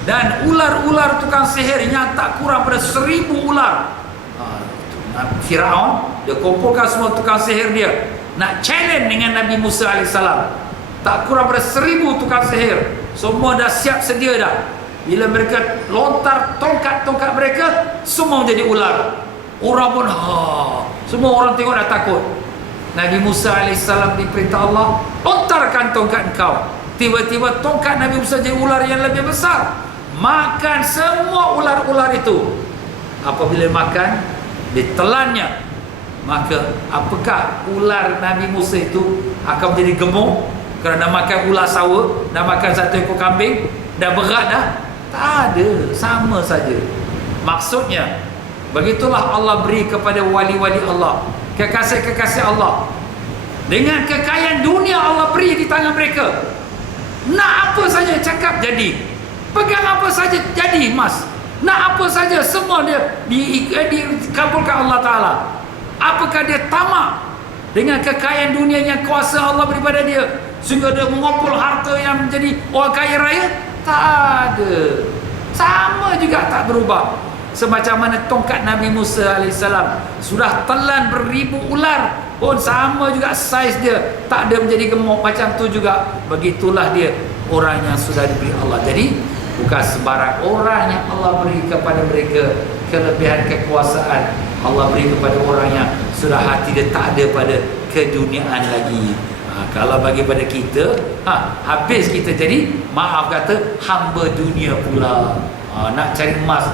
dan ular-ular tukang sihir yang tak kurang pada 1000 ular. Firaun dia kumpulkan semua tukang sihir dia nak challenge dengan Nabi Musa alaihissalam. Tak kurang pada 1000 tukang sihir, semua dah siap sedia dah. Bila mereka lontar tongkat-tongkat mereka, semua jadi ular. Orang pun semua orang tengok dah takut. Nabi Musa alaihissalam diperintah Allah, lontarkan tongkat engkau. Tiba-tiba tongkat Nabi Musa jadi ular yang lebih besar, makan semua ular-ular itu. Apabila makan, ditelannya, maka apakah ular Nabi Musa itu akan menjadi gemuk kerana makan ular sawa, dah makan satu ekor kambing, dah berat dah? Tak ada, sama saja. Maksudnya begitulah Allah beri kepada wali-wali Allah, kekasih-kekasih Allah. Dengan kekayaan dunia Allah beri di tangan mereka. Nak apa saja cakap jadi, pegang apa saja jadi emas. Nak apa saja semua dia dikabulkan Allah Ta'ala. Apakah dia tamak dengan kekayaan dunia yang kuasa Allah beri pada dia sehingga dia mengumpul harta yang menjadi orang kaya raya? Tak ada. Sama juga tak berubah. Semacam mana tongkat Nabi Musa alaihissalam sudah telan beribu ular pun sama juga saiz dia, tak ada menjadi gemuk. Macam tu juga, begitulah dia orang yang sudah diberi Allah. Jadi bukan sebarang orang yang Allah beri kepada mereka kelebihan kekuasaan. Allah beri kepada orang yang sudah hati dia tak ada pada keduniaan lagi. Kalau bagi pada kita, habis kita jadi, maaf kata, hamba dunia pula. Nak cari emas,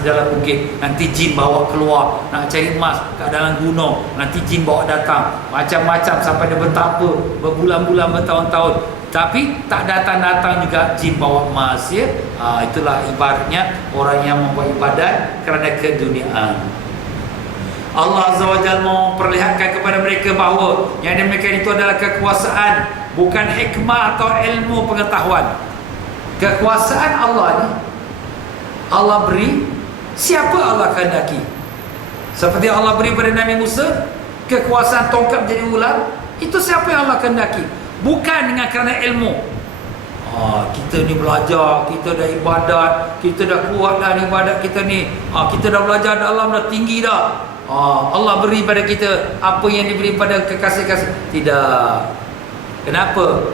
di dalam bukit, nanti jin bawa keluar. Nak cari emas kat dalam gunung, nanti jin bawa datang. Macam-macam sampai dia bertapa berbulan-bulan, bertahun-tahun, tapi tak datang-datang juga jin bawa emas, ya. Itulah ibaratnya orang yang membuat ibadat kerana keduniaan. Allah Azza wa Jalla memperlihatkan kepada mereka bahawa yang demikian itu adalah kekuasaan, bukan hikmah atau ilmu pengetahuan. Kekuasaan Allah ni Allah beri siapa Allah kehendaki. Seperti Allah beri pada Nabi Musa kekuasaan tongkat menjadi ular, itu siapa yang Allah kehendaki, bukan dengan kerana ilmu. Kita ni belajar, kita dah ibadat, kita dah kuat dah ibadat kita ni, kita dah belajar dalam, dah tinggi dah, Allah beri pada kita apa yang diberi pada kekasih-kasih. Tidak. Kenapa?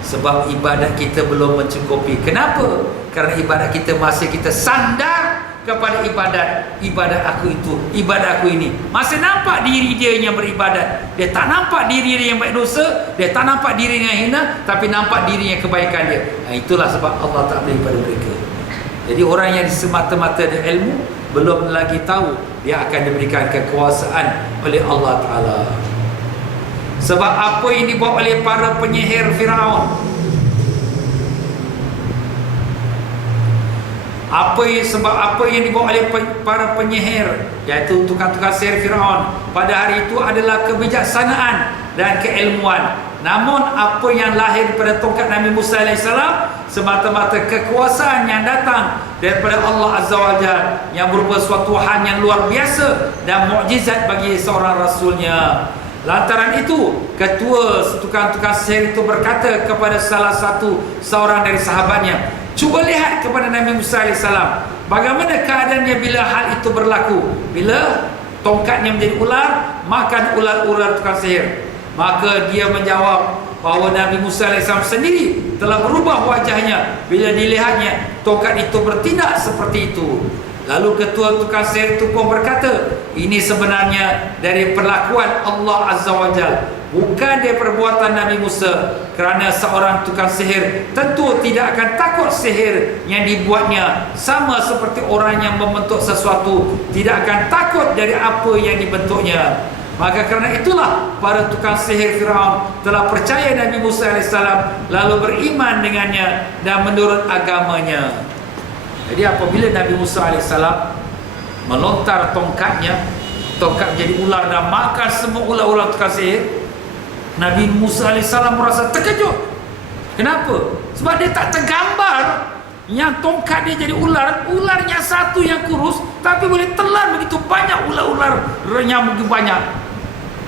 Sebab ibadat kita belum mencukupi. Kenapa? Kerana ibadat kita masih kita sandar kepada ibadat aku itu, ibadat aku ini. Masih nampak diri dia yang beribadat, dia tak nampak diri dia yang baik dosa, dia tak nampak diri yang hina, tapi nampak diri yang kebaikan dia. Itulah sebab Allah tak beri pada mereka. Jadi orang yang semata-mata ada ilmu, belum lagi tahu dia akan diberikan kekuasaan oleh Allah Ta'ala. Sebab apa yang dibawa oleh para penyihir Firaun, sebab apa yang dibawa oleh para penyihir, iaitu tukang-tukang sihir Firaun pada hari itu adalah kebijaksanaan dan keilmuan. Namun apa yang lahir daripada tongkat Nabi Musa AS semata-mata kekuasaan yang datang daripada Allah Azza wa Jalla, yang berupa suatu hal yang luar biasa dan mukjizat bagi seorang rasulnya. Lantaran itu, ketua tukang-tukang sihir itu berkata kepada seorang dari sahabatnya, cuba lihat kepada Nabi Musa AS, bagaimana keadaannya bila hal itu berlaku, bila tongkatnya menjadi ular, makan ular-ular tukang sihir. Maka dia menjawab bahawa Nabi Musa AS sendiri telah berubah wajahnya bila dilihatnya tongkat itu bertindak seperti itu. Lalu ketua tukang sihir itu pun berkata, ini sebenarnya dari perlakuan Allah Azza wa Jalla, bukan dari perbuatan Nabi Musa. Kerana seorang tukang sihir tentu tidak akan takut sihir yang dibuatnya, sama seperti orang yang membentuk sesuatu tidak akan takut dari apa yang dibentuknya. Maka kerana itulah para tukang sihir Firaun telah percaya Nabi Musa AS, lalu beriman dengannya dan menurut agamanya. Jadi apabila Nabi Musa AS melontar tongkatnya, tongkat menjadi ular dan makan semua ular-ular tukang sihir, Nabi Musa AS merasa terkejut. Kenapa? Sebab dia tak tergambar yang tongkat dia jadi ular, ularnya satu yang kurus tapi boleh telan begitu banyak ular-ular yang begitu banyak.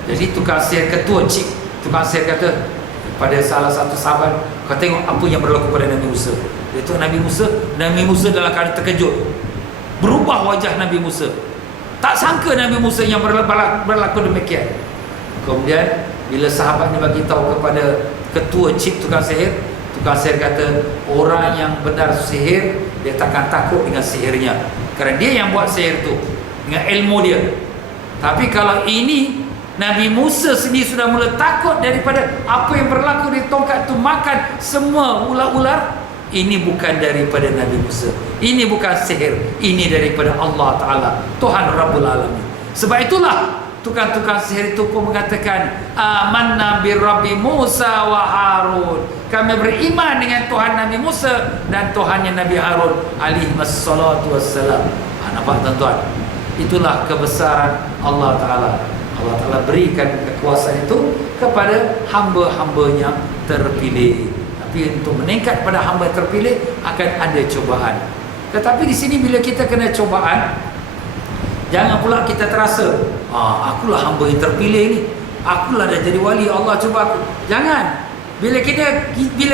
Jadi tukang sihir, ketua cik tukang sihir kata pada salah satu sahabat, kau tengok apa yang berlaku pada Nabi Musa. Itu Nabi Musa dalam keadaan terkejut, berubah wajah Nabi Musa. Tak sangka Nabi Musa yang berlaku demikian. Kemudian bila sahabat ni bagi tahu kepada ketua cik tukang sihir kata, orang yang benar sihir, dia takkan takut dengan sihirnya, kerana dia yang buat sihir tu dengan ilmu dia. Tapi kalau ini Nabi Musa sendiri sudah mula takut daripada apa yang berlaku di tongkat itu, makan semua ular-ular. Ini bukan daripada Nabi Musa, ini bukan sihir, ini daripada Allah Ta'ala, Tuhan Rabbul Alamin. Sebab itulah tukang-tukang sihir itu pun mengatakan, amanna birabbi Musa wa Harun, kami beriman dengan Tuhan Nabi Musa dan Tuhannya Nabi Harun alaihi wassalatu wassalam. Nampak tuan-tuan, itulah kebesaran Allah Ta'ala. Allah Ta'ala berikan kekuasaan itu kepada hamba-hambanya terpilih. Tapi untuk meningkat pada hamba terpilih akan ada cobaan. Tetapi di sini bila kita kena cobaan, jangan pula kita terasa, akulah hamba yang terpilih ni, akulah dah jadi wali, Allah cuba aku. Jangan. Bila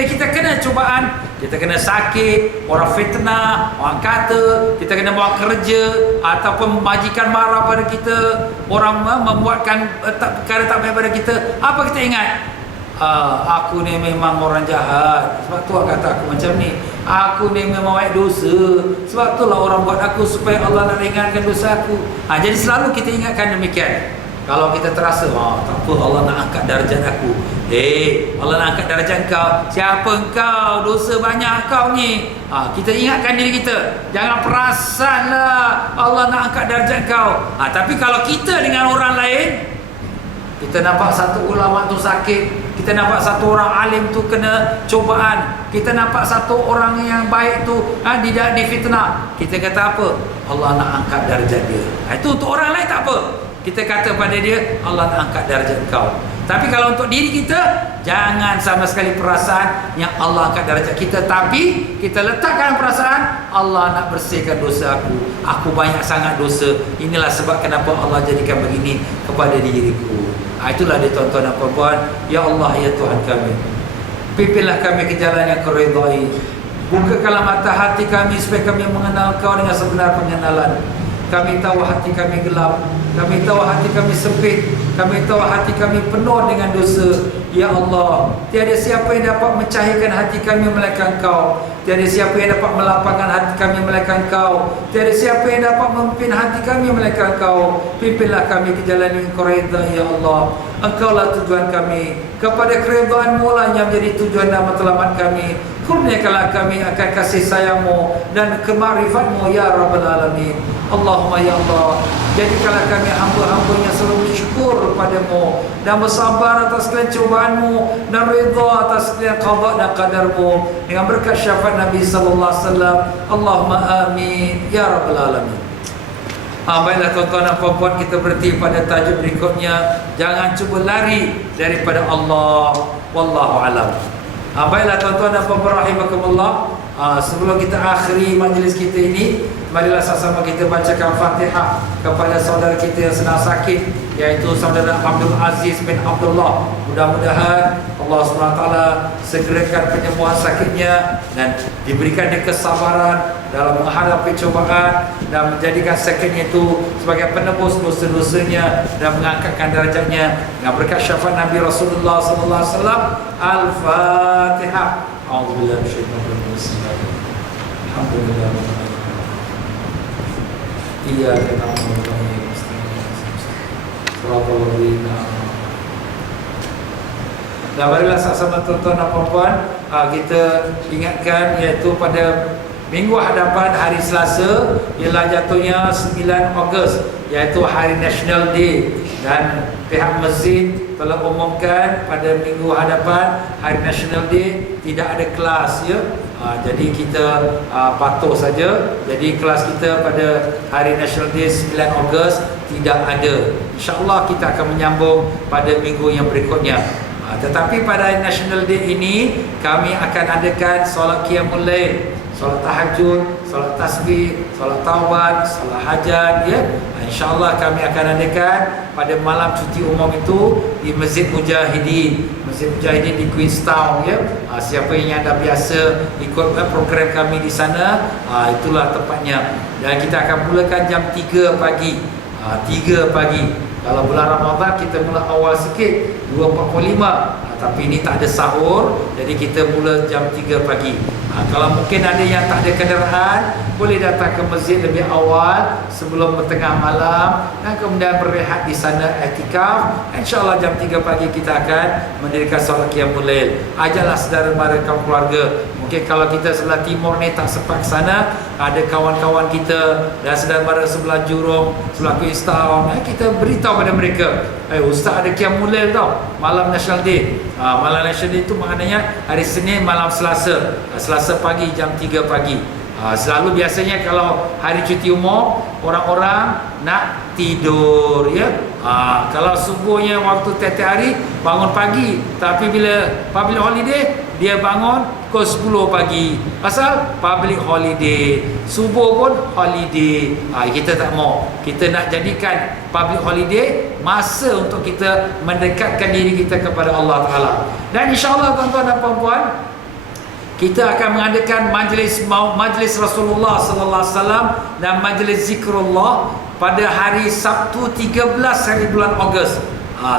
kita kena cobaan, kita kena sakit, orang fitnah, orang kata, kita kena buat kerja, ataupun majikan marah pada kita, orang membuatkan perkara tak baik pada kita, apa kita ingat? Aku ni memang orang jahat, sebab tu orang kata aku macam ni. Aku ni memang banyak dosa, sebab tu lah orang buat aku supaya Allah nak ringankan dosa aku. Jadi selalu kita ingatkan demikian. Kalau kita terasa, tak apa, Allah nak angkat darjat aku, Allah nak angkat darjat kau. Siapa engkau? Dosa banyak kau ni. Kita ingatkan diri kita. Jangan perasanlah Allah nak angkat darjat kau. Tapi kalau kita dengan orang lain, kita nampak satu ulama tu sakit, kita nampak satu orang alim tu kena cobaan, kita nampak satu orang yang baik tu difitnah, kita kata apa? Allah nak angkat darjat dia. Itu untuk orang lain tak apa. Kita kata pada dia, Allah nak angkat darjat kau. Tapi kalau untuk diri kita, jangan sama sekali perasaan yang Allah angkat darjat kita. Tapi kita letakkan perasaan, Allah nak bersihkan dosa aku. Aku banyak sangat dosa. Inilah sebab kenapa Allah jadikan begini kepada diriku. Itulah dia tuan-tuan dan puan-puan. Ya Allah, ya Tuhan kami, pimpinlah kami ke jalan yang Kau ridai. Bukakanlah mata hati kami supaya kami mengenal Kau dengan sebenar pengenalan. Kami tahu hati kami gelap, kami tahu hati kami sempit, kami tahu hati kami penuh dengan dosa. Ya Allah, tiada siapa yang dapat mencahaykan hati kami melainkan Kau. Tiada siapa yang dapat melapangkan hati kami melainkan Kau. Tiada siapa yang dapat memimpin hati kami melainkan Kau. Pimpinlah kami ke jalan yang Kau redha, ya Allah. Engkaulah tujuan kami. Kepada keredaan-Mu lah yang menjadi tujuan dan matlamat kami. Kurniakanlah kami akan kasih sayang-Mu dan kemarifat-Mu, ya Rabbal Alamin. Allahumma ya Allah, jadikanlah kami hamba-hamba yang selalu bersyukur padamu dan bersabar atas sekalian cobaan-Mu dan redha atas sekalian qada dan qadar-Mu dengan berkat syafaat Nabi sallallahu alaihi wasallam. Allahumma amin ya Rabbal Alamin. Baiklah tuan-tuan dan puan-puan, kita berhenti pada tajuk berikutnya. Jangan cuba lari daripada Allah. Wallahu alam. Baiklah tuan-tuan dan puan-puan rahimakumullah, sebelum kita akhiri majlis kita ini, marilah sama-sama kita bacakan Fatihah kepada saudara kita yang sedang sakit, iaitu saudara Abdul Aziz bin Abdullah. Mudah-mudahan Allah SWT segerakan penyembuhan sakitnya dan diberikan dia kesabaran dalam menghadapi cobaan dan menjadikan sakitnya itu sebagai penebus dosa-dosanya dan mengangkatkan darjatnya dengan berkat syafaat Nabi Rasulullah SAW. Al-Fatihah. A'udzubillahi minasyaitonir rajim. Alhamdulillah. Iyyaka na'budu wa iyyaka nasta'in. Dan marilah sama-sama tuan-tuan dan puan-puan, kita ingatkan, iaitu pada minggu hadapan hari Selasa ialah jatuhnya 9 Ogos, iaitu Hari National Day, dan pihak masjid telah umumkan pada minggu hadapan Hari National Day tidak ada kelas, ya. Jadi kita patuh saja. Jadi kelas kita pada Hari National Day 9 Ogos tidak ada. InsyaAllah kita akan menyambung pada minggu yang berikutnya. Tetapi pada Hari National Day ini kami akan adakan solat qiyamul lail, solat tahajud, solat tasbih, solat taubat, solat hajat, ya. InsyaAllah kami akan adakan pada malam cuti umum itu di Masjid Mujahidin, Masjid Mujahidin di Queenstown, ya. Siapa yang dah biasa ikut program kami di sana, itulah tempatnya. Dan kita akan mulakan jam 3 pagi. 3 pagi. Kalau bulan Ramadan kita mula awal sikit 2.45, tapi ini tak ada sahur, jadi kita mula jam 3 pagi. Kalau mungkin ada yang tak ada kenderaan, boleh datang ke masjid lebih awal sebelum tengah malam dan kemudian berehat di sana i'tikaf. InsyaAllah jam 3 pagi kita akan mendirikan solat qiyamul lail. Ajaklah saudara mara kaum keluarga. Mungkin kalau kita sebelah timur ni tak sempat ke sana, ada kawan-kawan kita dan saudara mara sebelah Jurong, sebelah Queenstown, kita beritahu pada mereka, Ustaz ada qiyamul lail tau, malam National Day. Malam National Day itu maknanya hari Senin malam Selasa, Selasa pagi jam 3 pagi. Selalu biasanya kalau hari cuti umum orang-orang nak tidur, ya. Kalau subuhnya waktu tiap-tiap hari bangun pagi, tapi bila public holiday dia bangun pukul 10 pagi. Pasal public holiday, subuh pun holiday. Kita tak mau. Kita nak jadikan public holiday masa untuk kita mendekatkan diri kita kepada Allah Ta'ala. Dan insyaAllah tuan-tuan dan puan-puan, kita akan mengadakan majlis Rasulullah sallallahu alaihi wasallam dan majlis zikrullah pada hari Sabtu 13 hari bulan Ogos,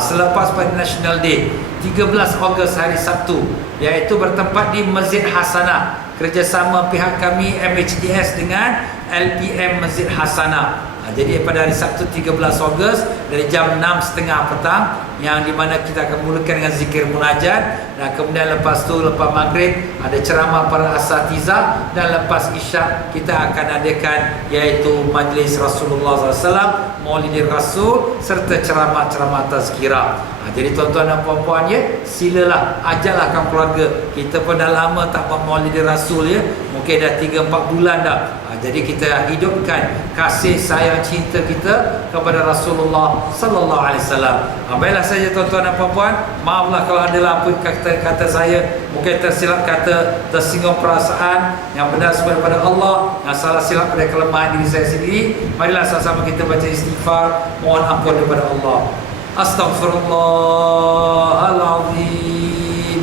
selepas pada National Day 13 Ogos hari Sabtu, iaitu bertempat di Masjid Hasanah, kerjasama pihak kami MHDS dengan LPM Masjid Hasanah. Jadi pada hari Sabtu 13 Ogos dari jam 6.30 petang, yang di mana kita akan mulakan dengan zikir munajat, dan kemudian lepas tu lepas maghrib ada ceramah para asatiza, dan lepas isyak kita akan adakan iaitu majlis Rasulullah SAW, Maulidir Rasul, serta ceramah-ceramah tazkirah. Jadi tuan-tuan dan puan-puan ya, silalah ajaklah keluarga. Kita pun dah lama tak buat Maulidir Rasul ya, mungkin dah 3-4 bulan dah. Jadi kita hidupkan kasih sayang cinta kita kepada Rasulullah sallallahu alaihi wasallam. Baiklah saja tuan-tuan dan puan-puan, maaflah kalau ada apa kata saya mungkin tersilap kata, tersinggung perasaan. Yang benar semua daripada Allah, yang salah silap pada kelemahan diri saya sendiri. Marilah sama-sama kita baca istighfar, mohon ampun daripada Allah. Astaghfirullahaladzim,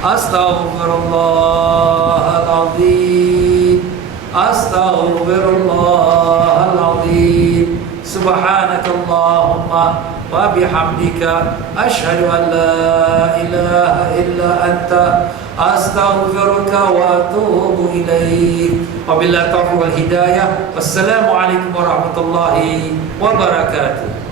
Astaghfirullahaladzim, Astaghfirullahaladzim. Subhanakallahumma wa bihamdika, asyhadu an la ilaha illa anta, astaghfiruka wa atubu ilaik. Wabillahi taufiq wal hidayah. Wassalamualaikum warahmatullahi wabarakatuh.